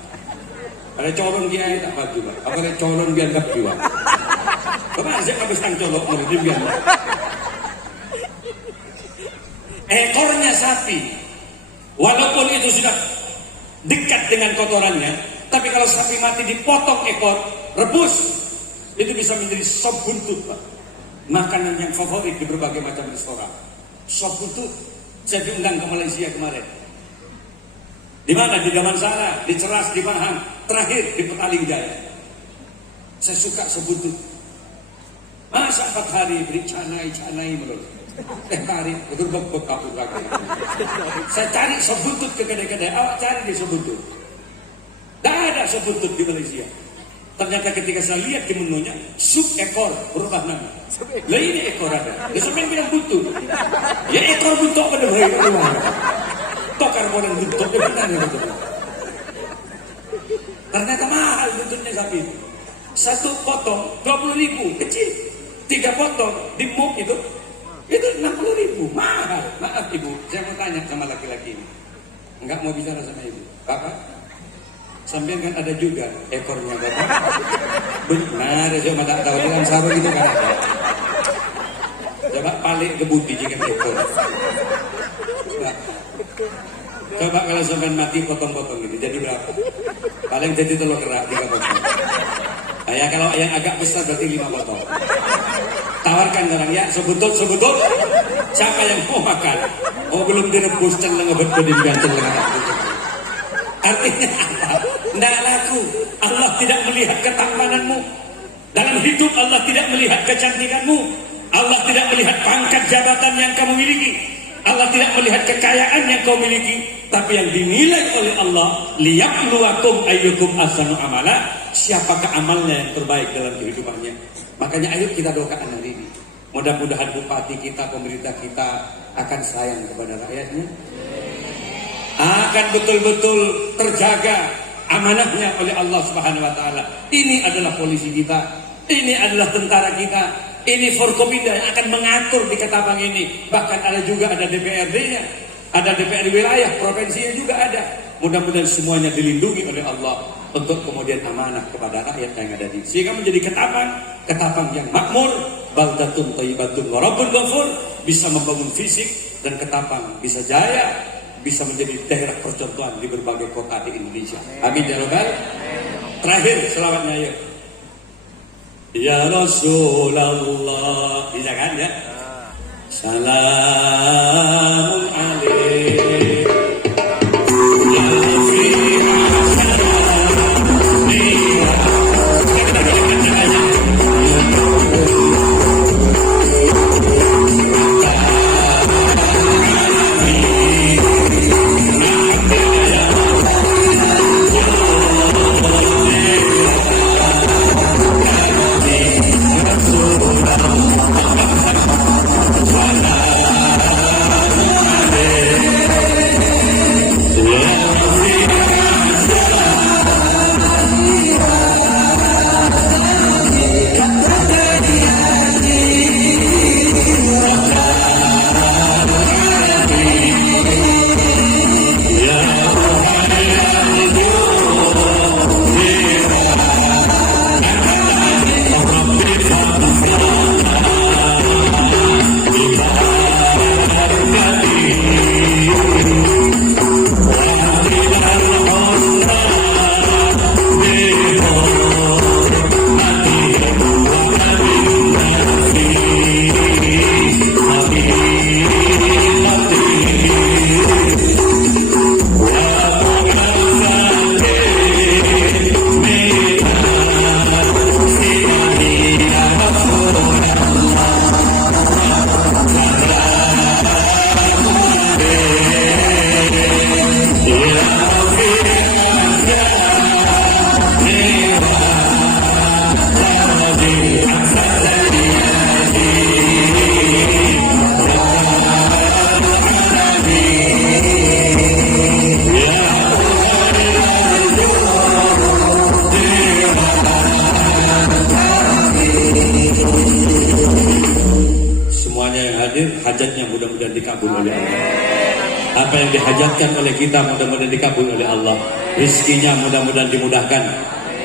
Ada corong dia tak bagi Pak. Apa ada corong dia enggak jiwa. Bapak saya habis tang colok mau dia. Ekornya sapi. Walaupun itu sudah dekat dengan kotorannya, tapi kalau sapi mati dipotong ekor, rebus, itu bisa menjadi sop buntut Pak. Makanan yang favorit di berbagai macam restoran. Sop buntut, saya diundang ke Malaysia kemarin. Di mana? Di Damansara, di Ceras, di Pahang, terakhir di Petaling Jaya. Saya suka sop buntut. Masa 4 hari beri canai menurut. Tarik, betul-betul kapur lagi. Saya cari sop buntut ke kedai-kedai. Awak cari di sop buntut. Tidak ada sop buntut di Malaysia. Ternyata ketika saya lihat di menunya, sup ekor berubah nama. Lah ini ekor ada. Dia sampai bilang buntut. Ya ekor buntut pada baik. Tokar bolan buntut dia benar ya betul. Ternyata mahal buntutnya sapi. 1 potong 20.000 kecil. 3 potong di muk itu 60.000 mahal. Maaf ibu, saya mau tanya sama laki-laki ini. Enggak mau bicara sama ibu. Bapak, sampean kan ada juga ekornya Bapak. Benar, coba tak tahu dalam sarung itu kan ada. Coba palik ke budi jika ekor. Coba kalau sampean mati potong-potong ini jadi berapa? Paling jadi telur kerak 3 potong. Ya kalau yang agak besar berarti 5 potong. Tawarkan orang ya, sebutut. Siapa yang mau makan? Oh belum direbus celeng ngebet-bedin ganteng dengan artinya apa? Tidak laku. Allah tidak melihat ketampananmu. Dalam hidup Allah tidak melihat kecantikanmu. Allah tidak melihat pangkat jabatan yang kamu miliki. Allah tidak melihat kekayaan yang kau miliki. Tapi yang dinilai oleh Allah, liyabluwakum ayyukum ahsanu amala. Siapakah amalnya yang terbaik dalam kehidupannya? Makanya ayo kita doakan hari ini. Mudah-mudahan bupati kita, pemerintah kita akan sayang kepada rakyatnya, akan betul-betul terjaga amanahnya oleh Allah Subhanahu wa taala. Ini adalah polisi kita, ini adalah tentara kita, ini Forkopimda yang akan mengatur di Ketapang ini. Bahkan ada DPRD-nya, ada DPRD wilayah, provinsinya juga ada. Mudah-mudahan semuanya dilindungi oleh Allah untuk kemudian amanah kepada rakyat yang ada di sehingga menjadi Ketapang yang makmur, baldatun thayyibatun wa rabbun ghafur, bisa membangun fisik, dan Ketapang bisa jaya, bisa menjadi daerah percontohan di berbagai kota di Indonesia. Amin ya rabbal. Terakhir selawatnya ya. Ya Rasulullah, bisa kan ya? Salamun alaik. Hajatnya mudah-mudahan dikabul oleh Allah. Apa yang dihajatkan oleh kita mudah-mudahan dikabul oleh Allah. Rizkinya mudah-mudahan dimudahkan.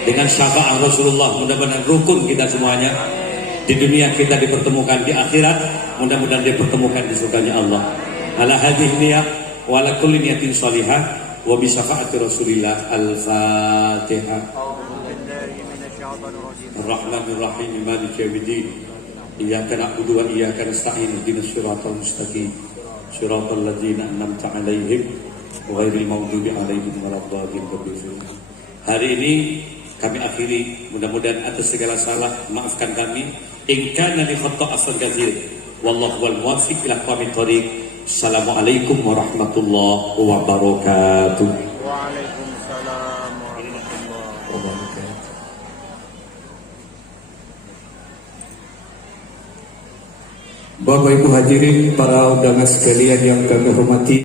Dengan syafaat Rasulullah mudah-mudahan rukun kita semuanya. Di dunia kita dipertemukan, di akhirat mudah-mudahan dipertemukan di surganya Allah. Ala hadhihi niyah wa ala kulli niyatin shalihah wa bi syafaati Rasulillah. Al-Fatihah. Ar-Rahmanir Rahim, Maliki yaumiddin. Iyyaka na'budu wa iyyaka nasta'in, ihdinas siratal mustaqim, siratal ladzina an'amta 'alaihim ghairil maghdubi 'alaihim waladdallin. Hari ini kami akhiri, mudah-mudahan atas segala salah maafkan kami. In kana li khata'an katsir, wallahu wal muwaffiq ila aqwamit thoriq. Assalamualaikum warahmatullahi wabarakatuh. Waalaikumsalam warahmatullahi wabarakatuh. Bapak Ibu hadirin, para undangan sekalian yang kami hormati.